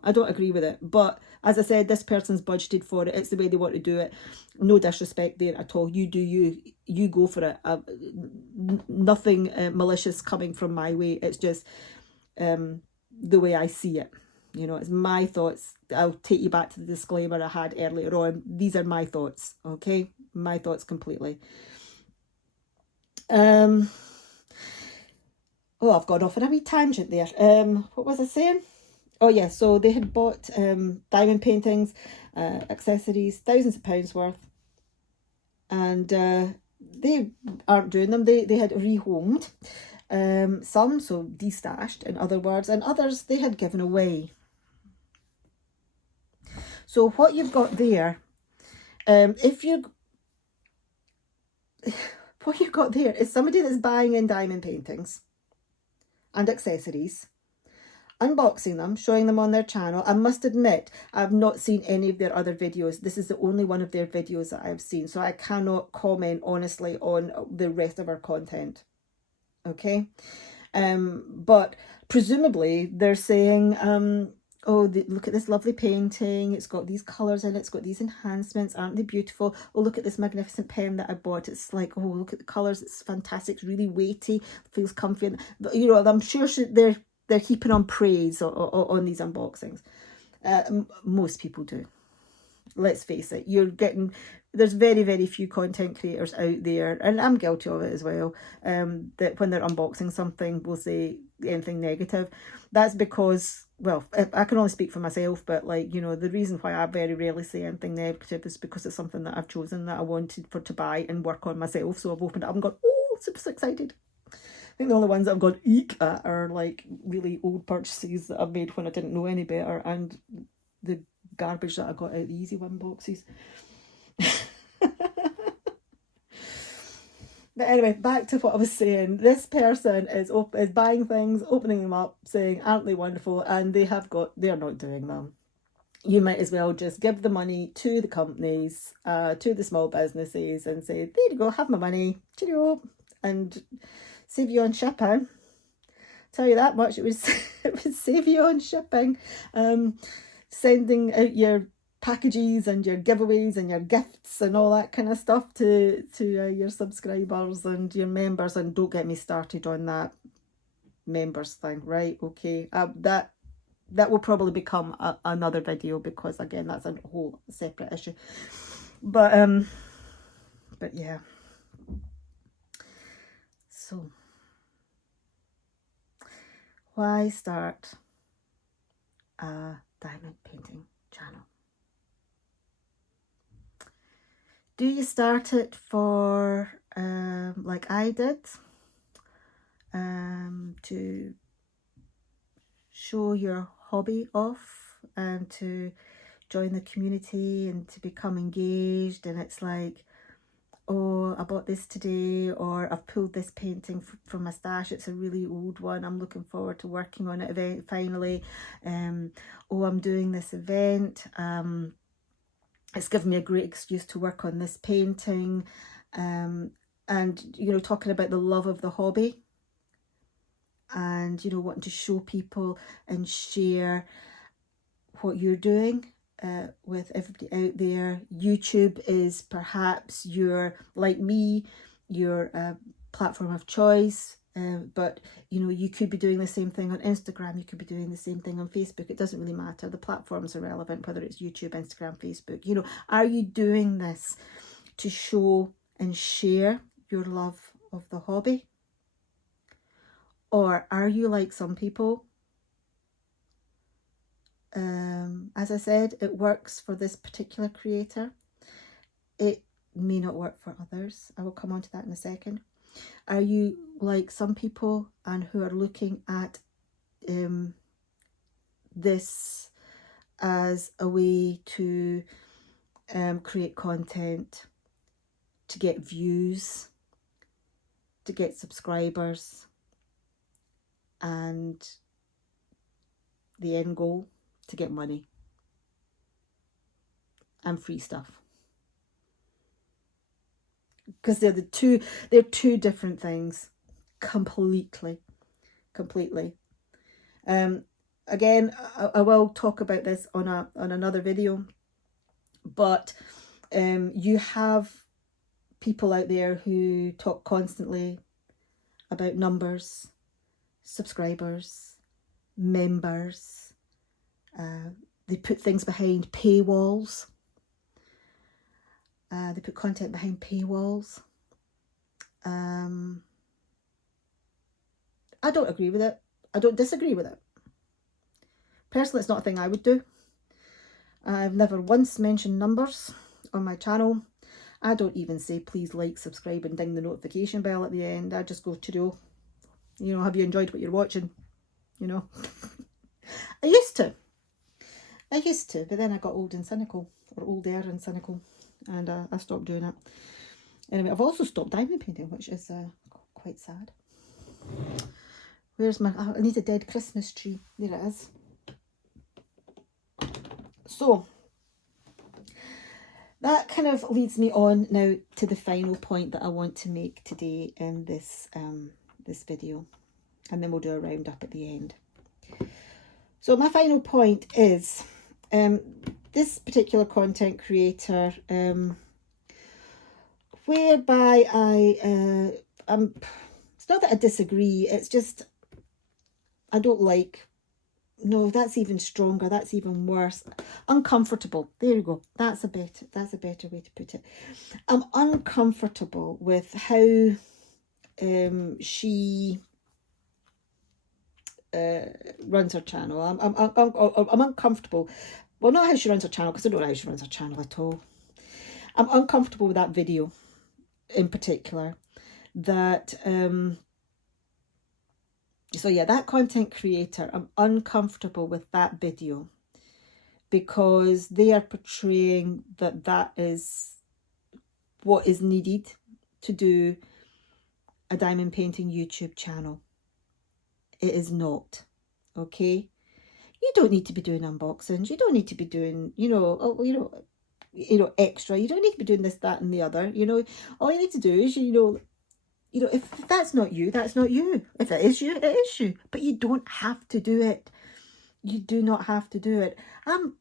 I don't agree with it. But as I said, this person's budgeted for it. It's the way they want to do it. No disrespect there at all. You do you. You go for it. Nothing malicious coming from my way. It's just the way I see it. It's my thoughts. I'll take you back to the disclaimer I had earlier on. These are my thoughts, okay? My thoughts completely. Oh, I've gone off on a wee tangent there. What was I saying? Oh, yeah, so they had bought diamond paintings, accessories, thousands of pounds worth. And they aren't doing them. They had rehomed. Some, so destashed, in other words, and others they had given away. So what you've got there, what you've got there is somebody that's buying in diamond paintings and accessories, unboxing them, showing them on their channel. I must admit, I've not seen any of their other videos. This is the only one of their videos that I've seen, so I cannot comment honestly on the rest of our content. Okay, but presumably they're saying, oh, look at this lovely painting. It's got these colours in it. It's got these enhancements. Aren't they beautiful? Oh, look at this magnificent pen that I bought. It's like, oh, look at the colours. It's fantastic. It's really weighty. Feels comfy. But, I'm sure they're heaping on praise on these unboxings. Most people do. Let's face it. There's very, very few content creators out there, and I'm guilty of it as well, that when they're unboxing something will say anything negative. That's because, well, I can only speak for myself, but the reason why I very rarely say anything negative is because it's something that I've chosen that I wanted to buy and work on myself. So I've opened it up and gone, oh, super excited. I think the only ones that I've gone eek at are really old purchases that I've made when I didn't know any better, and the garbage that I got out of the Easy One boxes. But anyway, back to what I was saying. This person is buying things, opening them up, saying, aren't they wonderful? And they're not doing them. You might as well just give the money to the companies, to the small businesses, and say, there you go, have my money, cheerio, and save you on shipping. Tell you that much, it would save you on shipping. Sending out your packages and your giveaways and your gifts and all that kind of stuff to your subscribers and your members. And don't get me started on that members thing, right? Okay, that will probably become another video, because again, that's a whole separate issue. But yeah. So why start a diamond painting channel? Do you start it for like I did, to show your hobby off and to join the community and to become engaged, and it's like, oh, I bought this today, or I've pulled this painting from my stash, it's a really old one, I'm looking forward to working on it finally, oh, I'm doing this event, it's given me a great excuse to work on this painting, and talking about the love of the hobby, and wanting to show people and share what you're doing with everybody out there. YouTube is perhaps like me, your platform of choice. But, you know, you could be doing the same thing on Instagram. You could be doing the same thing on Facebook. It doesn't really matter. The platforms are relevant, whether it's YouTube, Instagram, Facebook. You know, are you doing this to show and share your love of the hobby? Or are you like some people? As I said, it works for this particular creator. It may not work for others. I will come on to that in a second. Are you like some people and who are looking at this as a way to create content, to get views, to get subscribers, and the end goal, to get money and free stuff? Because they're two different things, completely. Again, I will talk about this on another video, but you have people out there who talk constantly about numbers, subscribers, members. They put things behind paywalls. They put content behind paywalls. I don't agree with it. I don't disagree with it. Personally, it's not a thing I would do. I've never once mentioned numbers on my channel. I don't even say please like, subscribe and ding the notification bell at the end. I just go to you know, have you enjoyed what you're watching? You know. I used to, but then I got old and cynical, or older and cynical, and I stopped doing it. Anyway, I've also stopped diamond painting, which is quite sad. Where's my... I need a dead Christmas tree. There it is. So, that kind of leads me on now to the final point that I want to make today in this this video. And then we'll do a roundup at the end. So my final point is, this particular content creator, whereby it's not that I disagree, it's just I don't like, no, that's even stronger, that's even worse, uncomfortable. There you go, that's a better way to put it. I'm uncomfortable with how she runs her channel. I'm uncomfortable. Well, not how she runs her channel, because I don't know how she runs her channel at all. I'm uncomfortable with that video in particular. That so yeah, that content creator, I'm uncomfortable with that video, because they are portraying that is what is needed to do a diamond painting YouTube channel. It is not, okay? You don't need to be doing unboxings. You don't need to be doing, you know, extra. You don't need to be doing this, that, and the other. You know, all you need to do is, you know, if that's not you, that's not you. If it is you, it is you. But you don't have to do it. You do not have to do it. I'm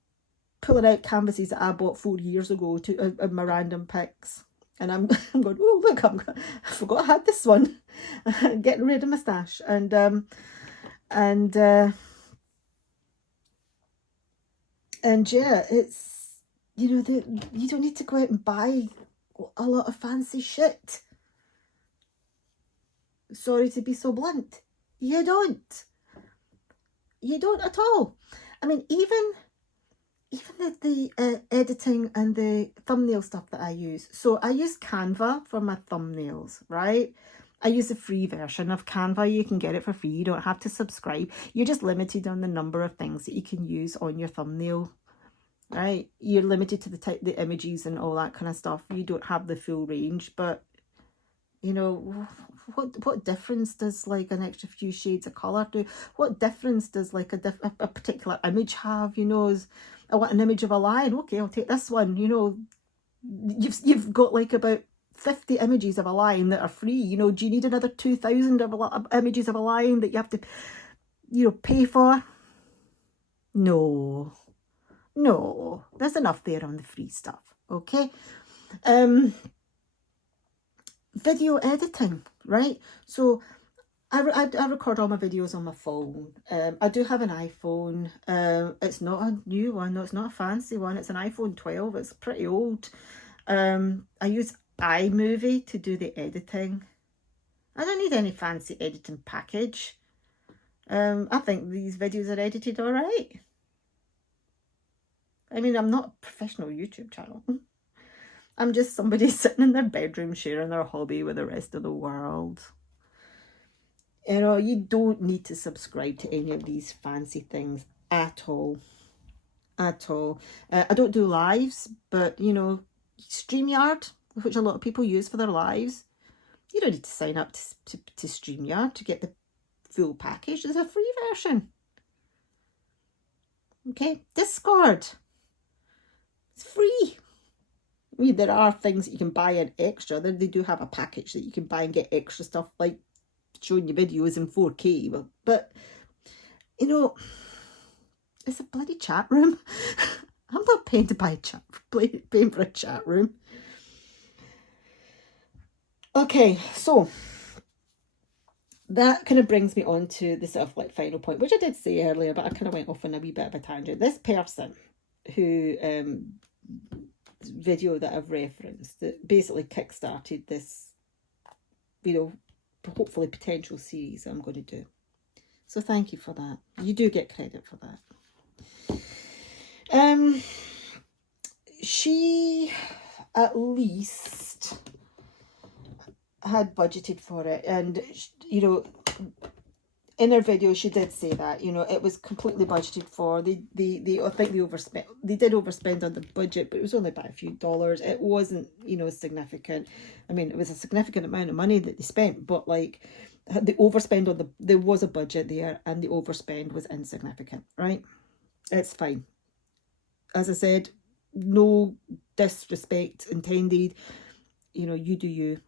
pulling out canvases that I bought 4 years ago to my random picks. And I'm going, oh, look, I forgot I had this one. Getting rid of my stash. And yeah, it's, you know, you don't need to go out and buy a lot of fancy shit. Sorry to be so blunt. You don't. You don't at all. I mean, even the editing and the thumbnail stuff that I use. So I use Canva for my thumbnails, right? I use the free version of Canva. You can get it for free. You don't have to subscribe. You're just limited on the number of things that you can use on your thumbnail, right? You're limited to the images and all that kind of stuff. You don't have the full range, but you know, what difference does like an extra few shades of colour do? What difference does like a particular image have? You know, I want an image of a lion. Okay, I'll take this one. You know, you've got like about 50 images of a lion that are free. You know, do you need another 2,000 of images of a lion that you have to, you know, pay for? No, there's enough there on the free stuff. Okay. Video editing, right? So I record all my videos on my phone. I do have an iPhone. It's not a new one. No, it's not a fancy one. It's an iPhone 12. It's pretty old. I use iMovie to do the editing. I don't need any fancy editing package. I think these videos are edited all right. I mean, I'm not a professional YouTube channel. I'm just somebody sitting in their bedroom sharing their hobby with the rest of the world. You know, you don't need to subscribe to any of these fancy things at all. At all. I don't do lives, but, you know, StreamYard, which a lot of people use for their lives, you don't need to sign up to StreamYard to get the full package. There's a free version. Okay, Discord. It's free. I mean, there are things that you can buy in extra. They do have a package that you can buy and get extra stuff, like showing you videos in 4K. But you know, it's a bloody chat room. I'm not paying to buy a chat, paying for a chat room. Okay, so that kind of brings me on to the sort of like final point, which I did say earlier, but I kind of went off on a wee bit of a tangent. This person who video that I've referenced that basically kickstarted this, you know, hopefully potential series I'm going to do. So thank you for that. You do get credit for that. She at least had budgeted for it, and you know, in her video she did say that, you know, it was completely budgeted for. They I think they overspent. They did overspend on the budget, but it was only by a few dollars. It wasn't, you know, significant. I mean, it was a significant amount of money that they spent, but like the overspend on there was a budget there, and the overspend was insignificant, right? It's fine. As I said, no disrespect intended. You know, you do you.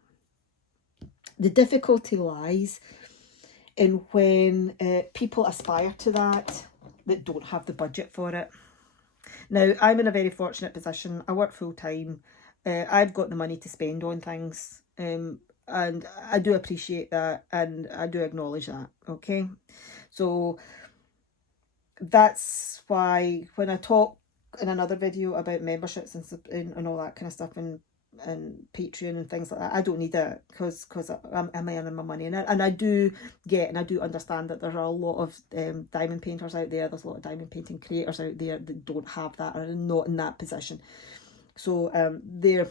The difficulty lies in when people aspire to that don't have the budget for it. Now, I'm in a very fortunate position. I work full time. I've got the money to spend on things. And I do appreciate that, and I do acknowledge that, okay? So that's why when I talk in another video about memberships and all that kind of stuff, and Patreon and things like that, I don't need it because I'm earning my money, and I do get and I do understand that there are a lot of diamond painters out there. There's a lot of diamond painting creators out there that don't have that, or are not in that position. So there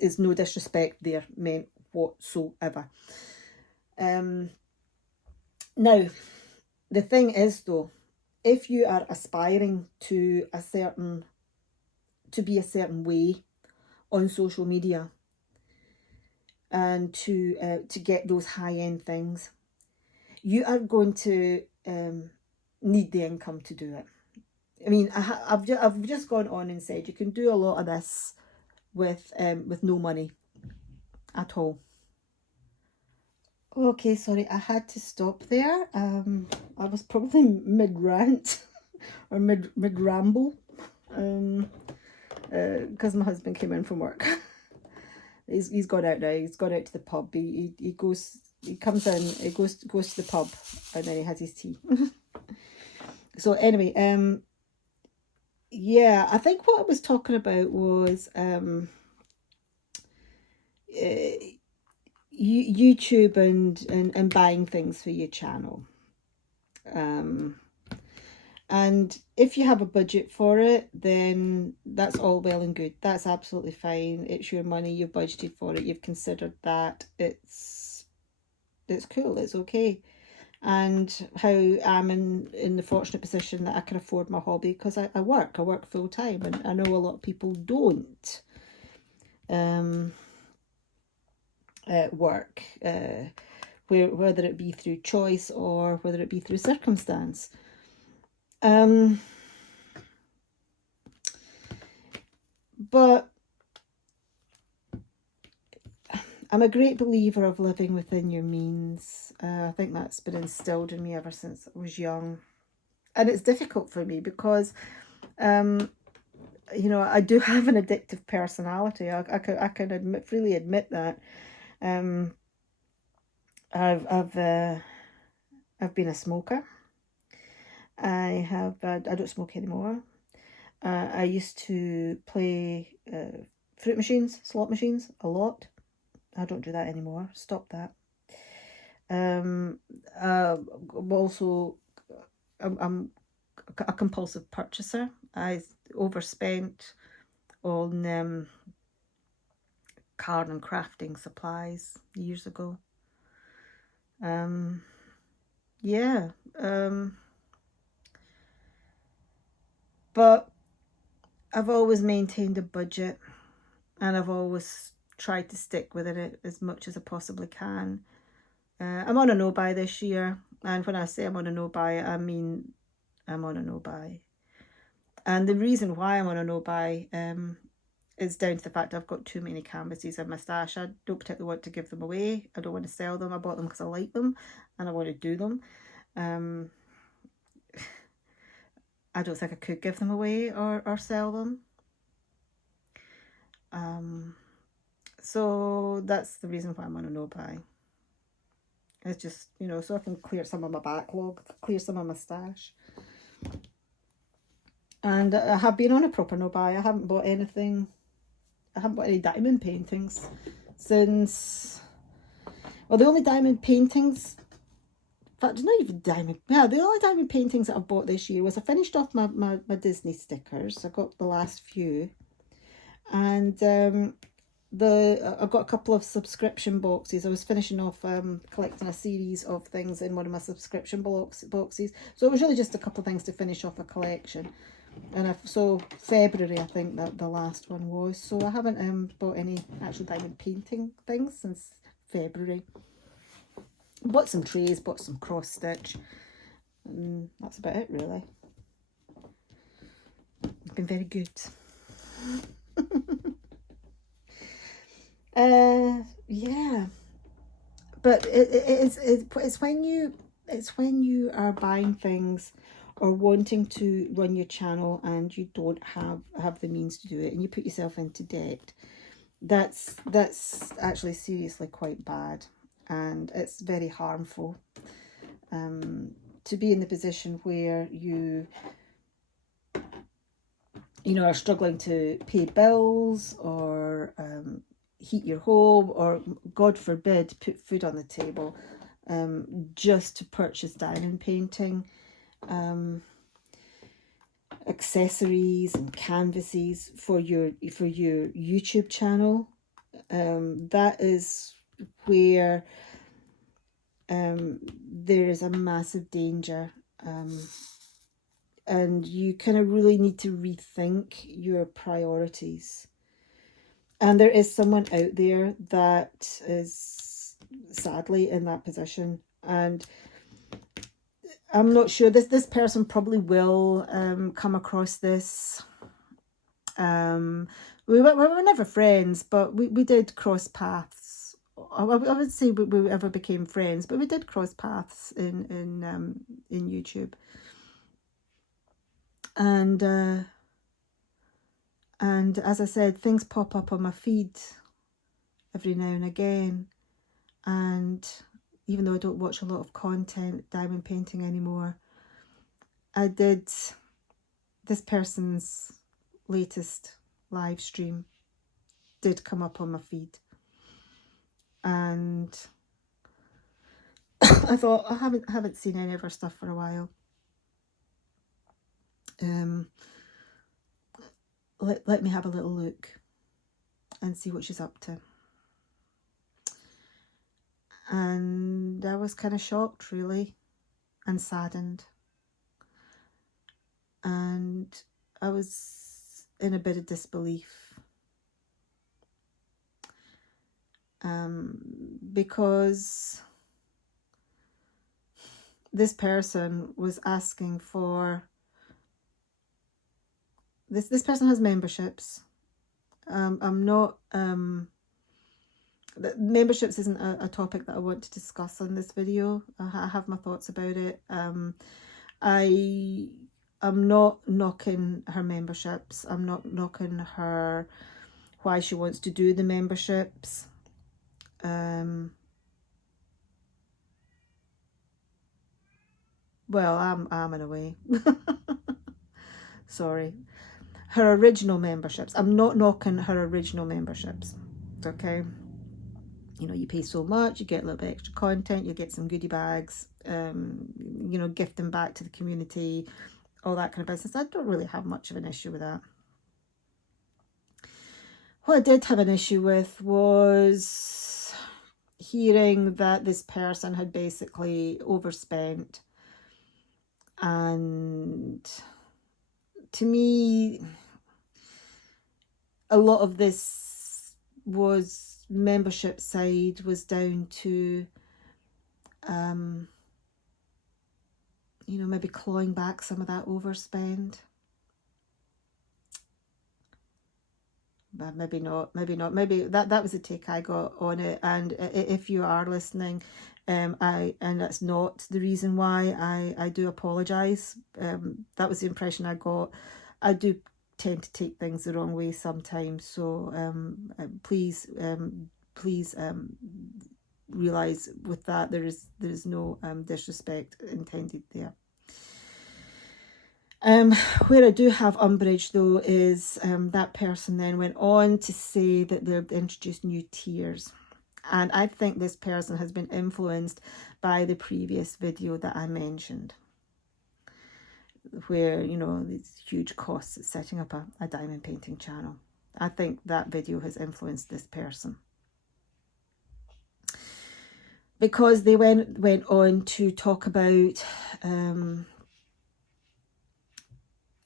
is no disrespect there meant whatsoever. Now, the thing is though, if you are aspiring to be a certain way on social media and to get those high-end things, you are going to need the income to do it. I mean, I've just gone on and said you can do a lot of this with no money at all. Okay, sorry, I had to stop there. I was probably mid-rant or mid-ramble because my husband came in from work. He's gone out now. He's gone out to the pub. He comes in, he goes to the pub, and then he has his tea. So anyway, yeah, I think what I was talking about was YouTube and buying things for your channel. And if you have a budget for it, then that's all well and good. That's absolutely fine. It's your money. You've budgeted for it. You've considered that. It's cool. It's okay. And how I'm in the fortunate position that I can afford my hobby because I work full time, and I know a lot of people don't work, whether it be through choice or whether it be through circumstance. But I'm a great believer of living within your means. I think that's been instilled in me ever since I was young. And it's difficult for me because, you know, I do have an addictive personality. I can freely admit that. I've I've been a smoker. I don't smoke anymore. I used to play fruit machines, slot machines, a lot. I don't do that anymore. Stop that. Also, I'm a compulsive purchaser. I overspent on card and crafting supplies years ago. Yeah. But I've always maintained a budget, and I've always tried to stick within it as much as I possibly can. I'm on a no-buy this year, and when I say I'm on a no-buy, I mean I'm on a no-buy. And the reason why I'm on a no-buy is down to the fact I've got too many canvases in my stash. I don't particularly want to give them away. I don't want to sell them. I bought them because I like them and I want to do them. I don't think I could give them away or sell them. So that's the reason why I'm on a no-buy. It's just, so I can clear some of my backlog, clear some of my stash. And I have been on a proper no-buy. I haven't bought anything. I haven't bought any diamond paintings since... Well, the only diamond paintings... In fact, not even diamond... Yeah, the only diamond paintings that I've bought this year was I finished off my Disney stickers. I got the last few. And I've got a couple of subscription boxes. I was finishing off collecting a series of things in one of my subscription boxes. So it was really just a couple of things to finish off a collection. And so February, I think that the last one was. So I haven't bought any actual diamond painting things since February. Bought some trays, bought some cross stitch. That's about it, really. It's been very good. Yeah, but it's when you are buying things or wanting to run your channel and you don't have the means to do it, and you put yourself into debt. That's actually seriously quite bad, and it's very harmful. To be in the position where you are struggling to pay bills or heat your home, or God forbid put food on the table, just to purchase diamond painting accessories and canvases for your YouTube channel. That is where there is a massive danger, and you kind of really need to rethink your priorities. And there is someone out there that is sadly in that position, and I'm not sure, this person probably will come across this. We were never friends, but we did cross paths. I would say we ever became friends, but we did cross paths in YouTube. And as I said, things pop up on my feed every now and again. And even though I don't watch a lot of content, diamond painting anymore, this person's latest live stream did come up on my feed. And I thought, I haven't seen any of her stuff for a while. Let me have a little look and see what she's up to. And I was kind of shocked, really, and saddened. And I was in a bit of disbelief. Because this person was asking for... This person has memberships. I'm not... memberships isn't a topic that I want to discuss on this video. I have my thoughts about it. I'm not knocking her memberships. I'm not knocking her why she wants to do the memberships. Well, I'm in a way. Sorry. Her original memberships. I'm not knocking her original memberships. Okay. You know, you pay so much, you get a little bit extra content, you get some goodie bags, you know, gift them back to the community, all that kind of business. I don't really have much of an issue with that. What I did have an issue with was hearing that this person had basically overspent. And to me, a lot of this was membership side was down to you know, maybe clawing back some of that overspend. But maybe not. Maybe that was the take I got on it. And if you are listening, and that's not the reason why, I do apologise. That was the impression I got. I do tend to take things the wrong way sometimes, so please realise with that there is no disrespect intended there. Where I do have umbrage though is that person then went on to say that they've introduced new tiers, and I think this person has been influenced by the previous video that I mentioned, where, you know, these huge costs of setting up a diamond painting channel. I think that video has influenced this person, because they went on to talk about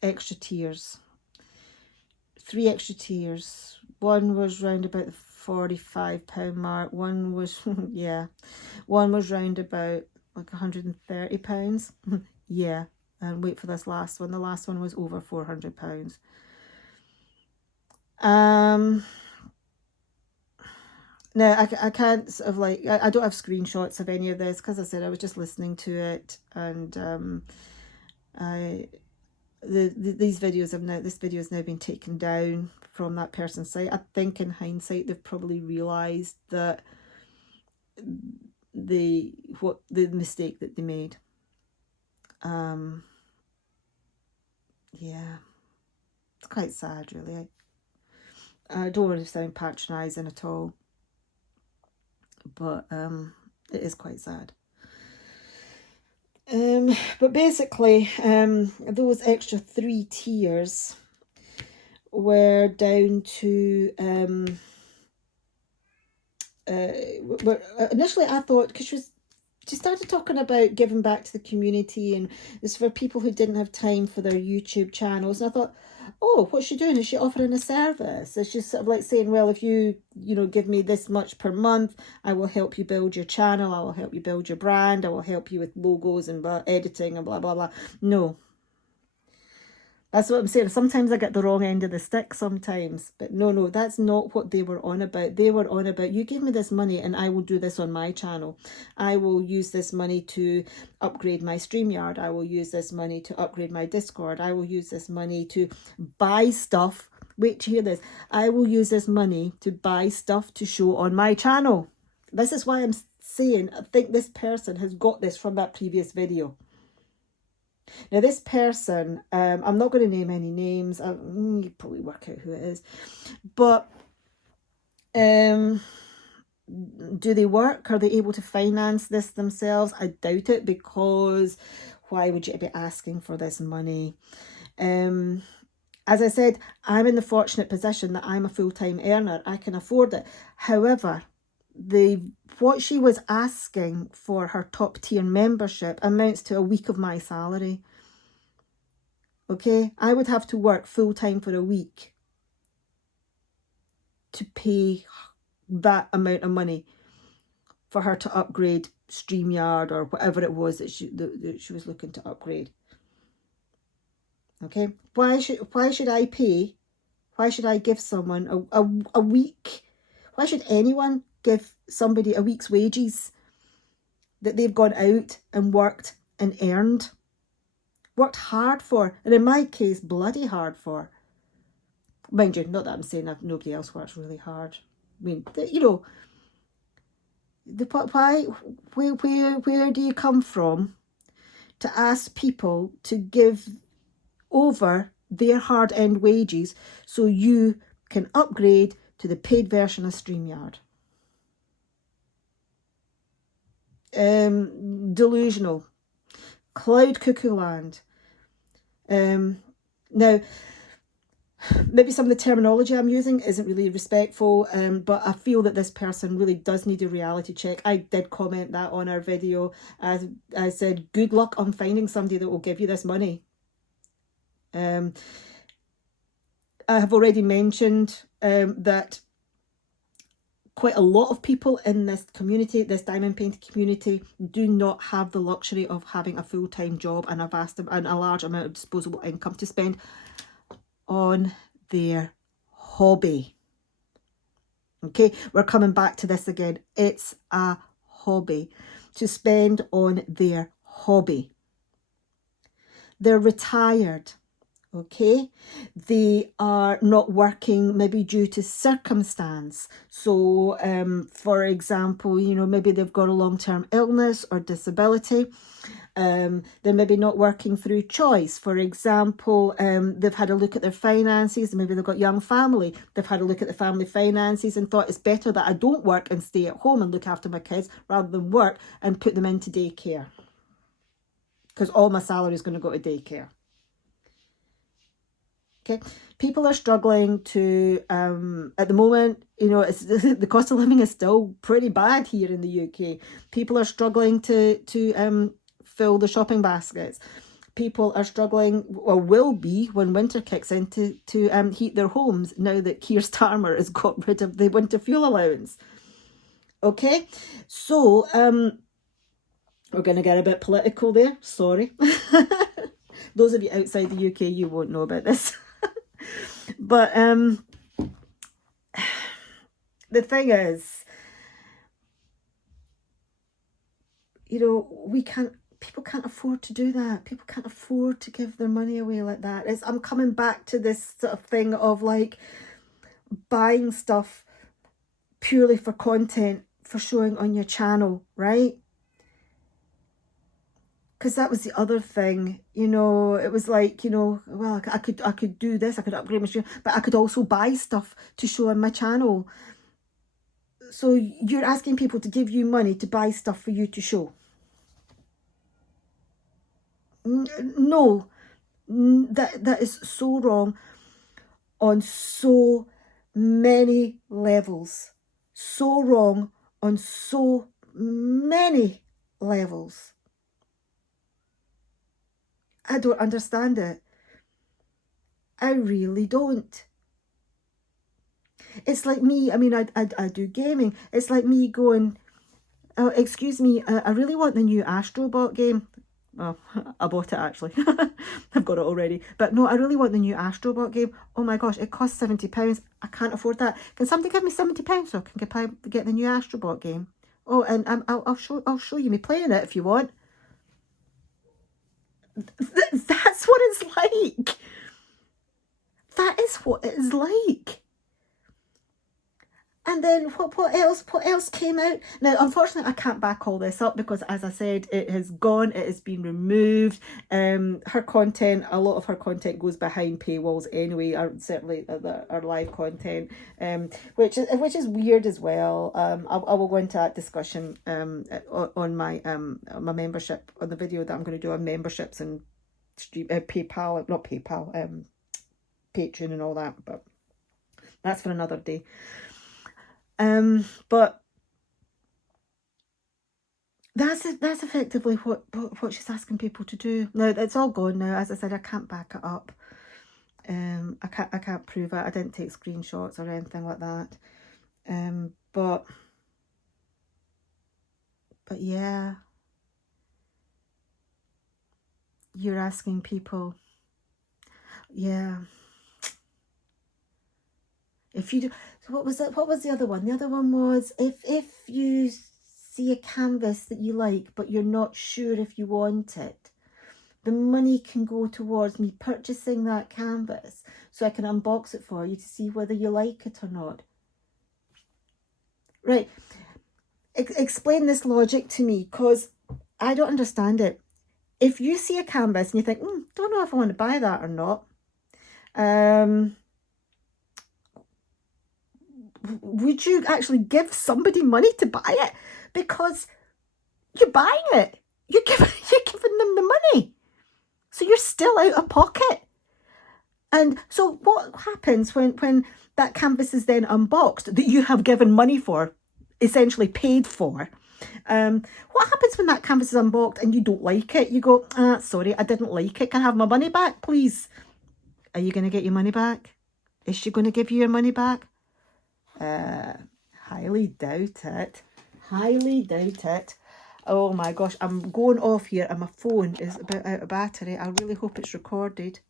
extra tiers, 3 extra tiers. One was round about the £45 mark. One was yeah, one was round about like £130. Yeah, and wait for this last one. The last one was over £400. Now I can't sort of like, I don't have screenshots of any of this, because I said I was just listening to it, and this video has now been taken down from that person's site. I think in hindsight they've probably realised that the mistake that they made. Yeah, it's quite sad, really. I don't want to sound patronising at all, but it is quite sad. But basically, those extra 3 tiers were down to initially I thought, because she started talking about giving back to the community, and it's for people who didn't have time for their YouTube channels. And I thought, oh, what's she doing? Is she offering a service? Is she sort of like saying, well, if you know, give me this much per month, I will help you build your channel, I will help you build your brand, I will help you with logos and editing and blah, blah, blah. No. That's what I'm saying. Sometimes I get the wrong end of the stick sometimes. But no, that's not what they were on about. They were on about, you give me this money and I will do this on my channel. I will use this money to upgrade my StreamYard. I will use this money to upgrade my Discord. I will use this money to buy stuff. Wait to hear this. I will use this money to buy stuff to show on my channel. This is why I'm saying I think this person has got this from that previous video. Now this person, I'm not going to name any names, you probably work out who it is, but do they work? Are they able to finance this themselves? I doubt it, because why would you be asking for this money? As I said, I'm in the fortunate position that I'm a full-time earner. I can afford it. However, what she was asking for her top tier membership amounts to a week of my salary. Okay, I would have to work full-time for a week to pay that amount of money for her to upgrade StreamYard or whatever it was that she was looking to upgrade. Okay, why should I pay? Why should I give someone a week? Why should anyone give somebody a week's wages that they've gone out and worked and earned? Worked hard for, and in my case, bloody hard for. Mind you, not that I'm saying that nobody else works really hard. I mean, you know, where do you come from? to ask people to give over their hard-earned wages so you can upgrade to the paid version of StreamYard. Delusional. Cloud cuckoo land. Now, maybe some of the terminology I'm using isn't really respectful, but I feel that this person really does need a reality check. I did comment that on our video. As I said, good luck on finding somebody that will give you this money. I have already mentioned that quite a lot of people in this community, this diamond painting community, do not have the luxury of having a full-time job and a large amount of disposable income to spend on their hobby. Okay, we're coming back to this again. It's a hobby, to spend on their hobby. They're retired. Okay, they are not working maybe due to circumstance. So for example, you know, maybe they've got a long-term illness or disability. They're maybe not working through choice. For example, they've had a look at their finances. Maybe they've got young family. They've had a look at the family finances and thought it's better that I don't work and stay at home and look after my kids rather than work and put them into daycare, because all my salary is going to go to daycare. Okay, people are struggling to, at the moment, you know, it's, the cost of living is still pretty bad here in the UK. People are struggling to fill the shopping baskets. People are struggling, or will be when winter kicks in, to heat their homes now that Keir Starmer has got rid of the winter fuel allowance. Okay, so we're going to get a bit political there, sorry. Those of you outside the UK, you won't know about this. But the thing is, you know, people can't afford to do that. People can't afford to give their money away like that. I'm coming back to this sort of thing of like buying stuff purely for content, for showing on your channel, right? Because that was the other thing, you know, it was like, you know, well, I could do this, I could upgrade my stream, but I could also buy stuff to show on my channel. So you're asking people to give you money to buy stuff for you to show. No, that is so wrong on so many levels. So wrong on so many levels. I don't understand it. I really don't. It's like me, I mean, I do gaming. It's like me going, oh, excuse me, I really want the new Astrobot game. Well, I bought it actually. I've got it already. But no, I really want the new Astrobot game. Oh my gosh, it costs £70. I can't afford that. Can somebody give me £70 so I can get the new Astrobot game? Oh, and I'll show you me playing it if you want. That's what it's like. That is what it is like. And then what else came out? Now, unfortunately, I can't back all this up because, as I said, it has gone. It has been removed. Her content, a lot of her content goes behind paywalls anyway, or certainly our live content, which is weird as well. I will go into that discussion on my my membership, on the video that I'm going to do on memberships and stream PayPal, not PayPal, Patreon and all that, but that's for another day. But that's effectively what she's asking people to do. Now it's all gone now. As I said, I can't back it up. I can't prove it. I didn't take screenshots or anything like that. But yeah, you're asking people. Yeah. If you do, so what was it? What was the other one? The other one was if you see a canvas that you like, but you're not sure if you want it, the money can go towards me purchasing that canvas so I can unbox it for you to see whether you like it or not. Right. Explain this logic to me, because I don't understand it. if you see a canvas and you think, don't know if I want to buy that or not, would you actually give somebody money to buy it? Because you're buying it. You're giving them the money. So you're still out of pocket. And so what happens when that canvas is then unboxed that you have given money for, essentially paid for? What happens when that canvas is unboxed and you don't like it? You go, sorry, I didn't like it. Can I have my money back, please? Are you going to get your money back? Is she going to give you your money back? Highly doubt it. Highly doubt it. Oh my gosh, I'm going off here and my phone is about out of battery. I really hope it's recorded.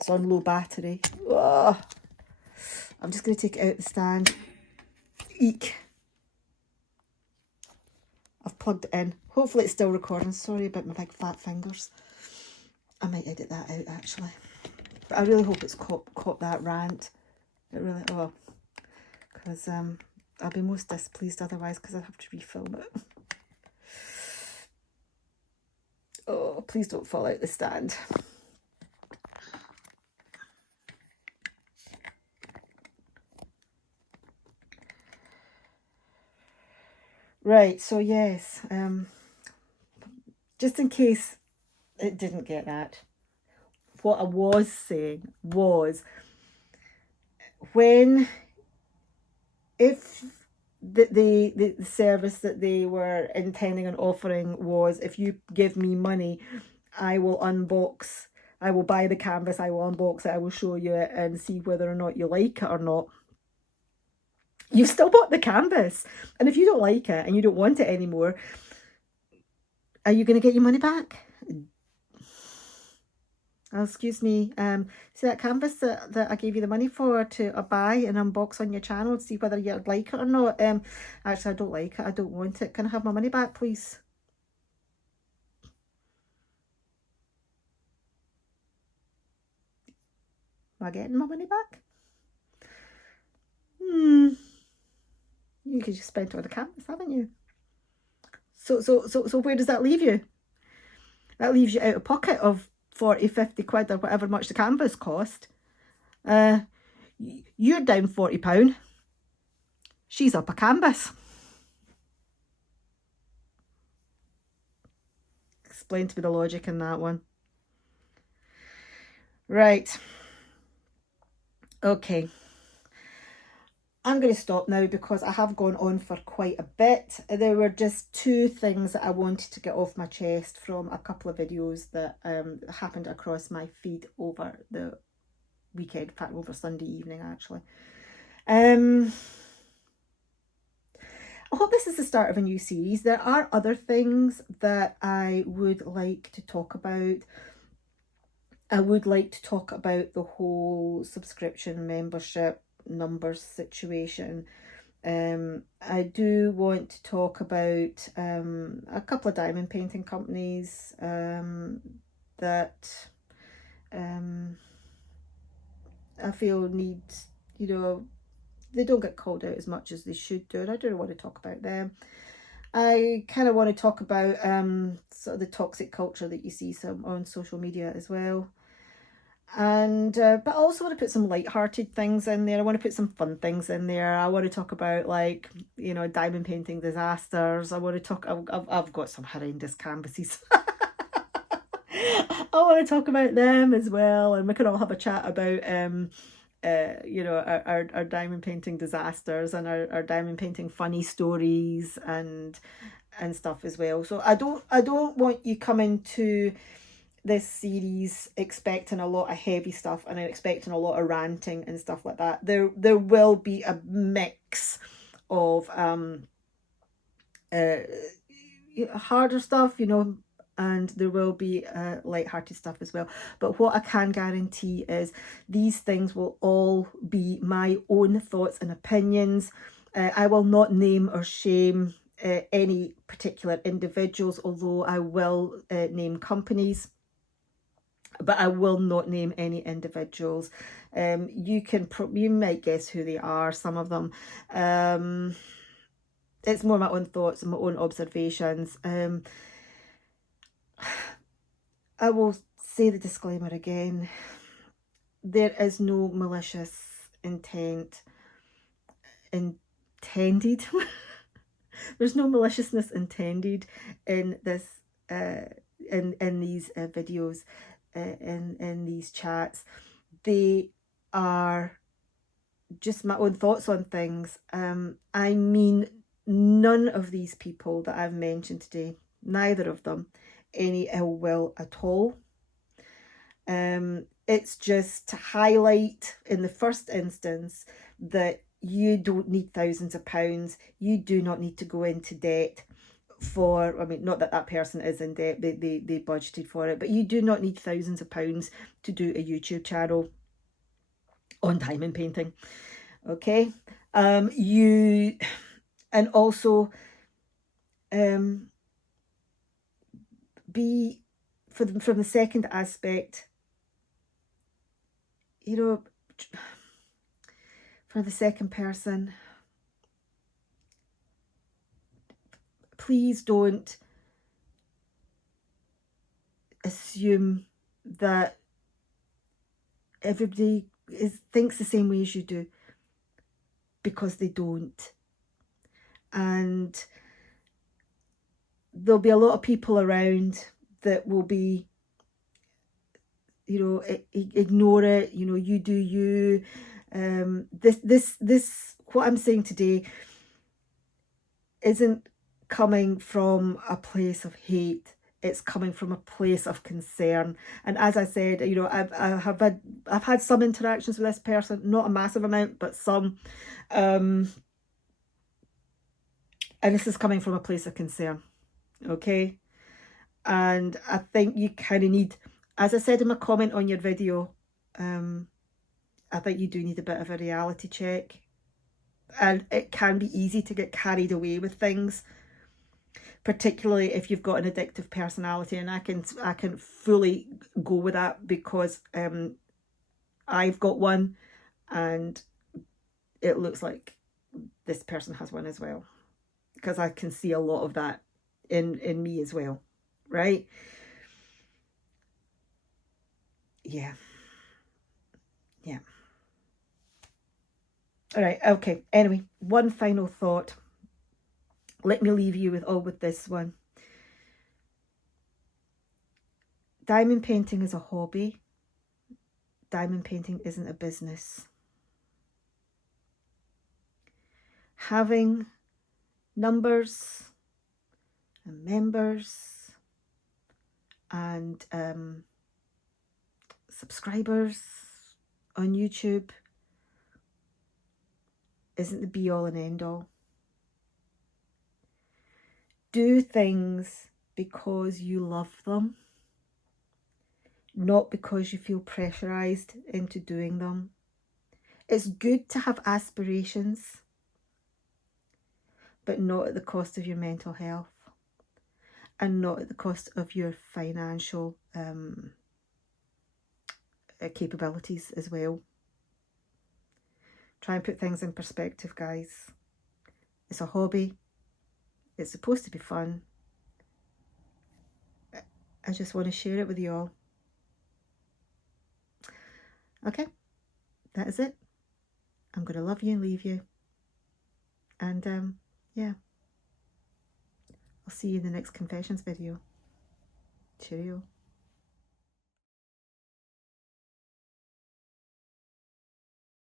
It's on low battery. Oh, I'm just going to take it out the stand. Eek. I've plugged it in. Hopefully it's still recording. Sorry about my big fat fingers. I might edit that out actually. But I really hope it's caught that rant. It really, because I'll be most displeased otherwise because I'll have to refilm it. Oh, please don't fall out the stand. Right, so yes, just in case it didn't get that, what I was saying was, if the service that they were intending on offering was, if you give me money, I will buy the canvas, I will unbox it, I will show you it and see whether or not you like it or not. You've still bought the canvas, and if you don't like it and you don't want it anymore, are you going to get your money back? Oh, excuse me, see that canvas that I gave you the money for to buy and unbox on your channel to see whether you like it or not? Actually, I don't like it, I don't want it. Can I have my money back, please? Am I getting my money back? You could just spend it on the canvas, haven't you? So where does that leave you? That leaves you out of pocket of 40, 50 quid or whatever much the canvas cost. You're down £40. She's up a canvas. Explain to me the logic in that one. Right. Okay. I'm going to stop now because I have gone on for quite a bit. There were just two things that I wanted to get off my chest from a couple of videos that happened across my feed over the weekend, in fact over Sunday evening actually. I hope this is the start of a new series. There are other things that I would like to talk about. I would like to talk about the whole subscription membership numbers situation. I do want to talk about a couple of diamond painting companies that I feel need, they don't get called out as much as they should do, and I do want to talk about them. I kind of want to talk about sort of the toxic culture that you see on social media as well. And but I also want to put some light-hearted things in there. I want to put some fun things in there. I want to talk about, like, diamond painting disasters. I want to talk, I've got some horrendous canvases. I want to talk about them as well, and we can all have a chat about our diamond painting disasters and our diamond painting funny stories and stuff as well. So I don't want you coming to this series expecting a lot of heavy stuff and expecting a lot of ranting and stuff like that. There will be a mix of harder stuff, and there will be light-hearted stuff as well. But what I can guarantee is these things will all be my own thoughts and opinions. I will not name or shame any particular individuals, although I will name companies, but I will not name any individuals. You might guess who they are, some of them. it's more my own thoughts and my own observations. I will say the disclaimer again. There is no malicious intent intended. There's no maliciousness intended in this, in these videos, in these chats. They are just my own thoughts on things. I mean, none of these people that I've mentioned today, neither of them, any ill will at all. It's just to highlight in the first instance that you don't need thousands of pounds. You do not need to go into debt for, I mean, not that that person is in debt, they budgeted for it, but you do not need thousands of pounds to do a YouTube channel on diamond painting. Okay, and also be from the second aspect, you know, for the second person, please don't assume that everybody thinks the same way as you do, because they don't. And there'll be a lot of people around that will be, you know, ignore it, you know, you do you. This what I'm saying today isn't coming from a place of hate. It's coming from a place of concern. And as I said, you know, I've had some interactions with this person, not a massive amount, but some. And this is coming from a place of concern. Okay. And I think you kind of need, as I said in my comment on your video, I think you do need a bit of a reality check. And it can be easy to get carried away with things, particularly if you've got an addictive personality. And I can fully go with that, because I've got one, and it looks like this person has one as well, because I can see a lot of that in me as well, right? Yeah. All right, okay. Anyway, one final thought. Let me leave you with this one. Diamond painting is a hobby. Diamond painting isn't a business. Having numbers and members and subscribers on YouTube isn't the be all and end all. Do things because you love them, not because you feel pressurized into doing them. It's good to have aspirations, but not at the cost of your mental health, and not at the cost of your financial capabilities as well. Try and put things in perspective, guys. It's a hobby. It's supposed to be fun. I just want to share it with you all. Okay, that is it. I'm going to love you and leave you. And yeah, I'll see you in the next confessions video. Cheerio.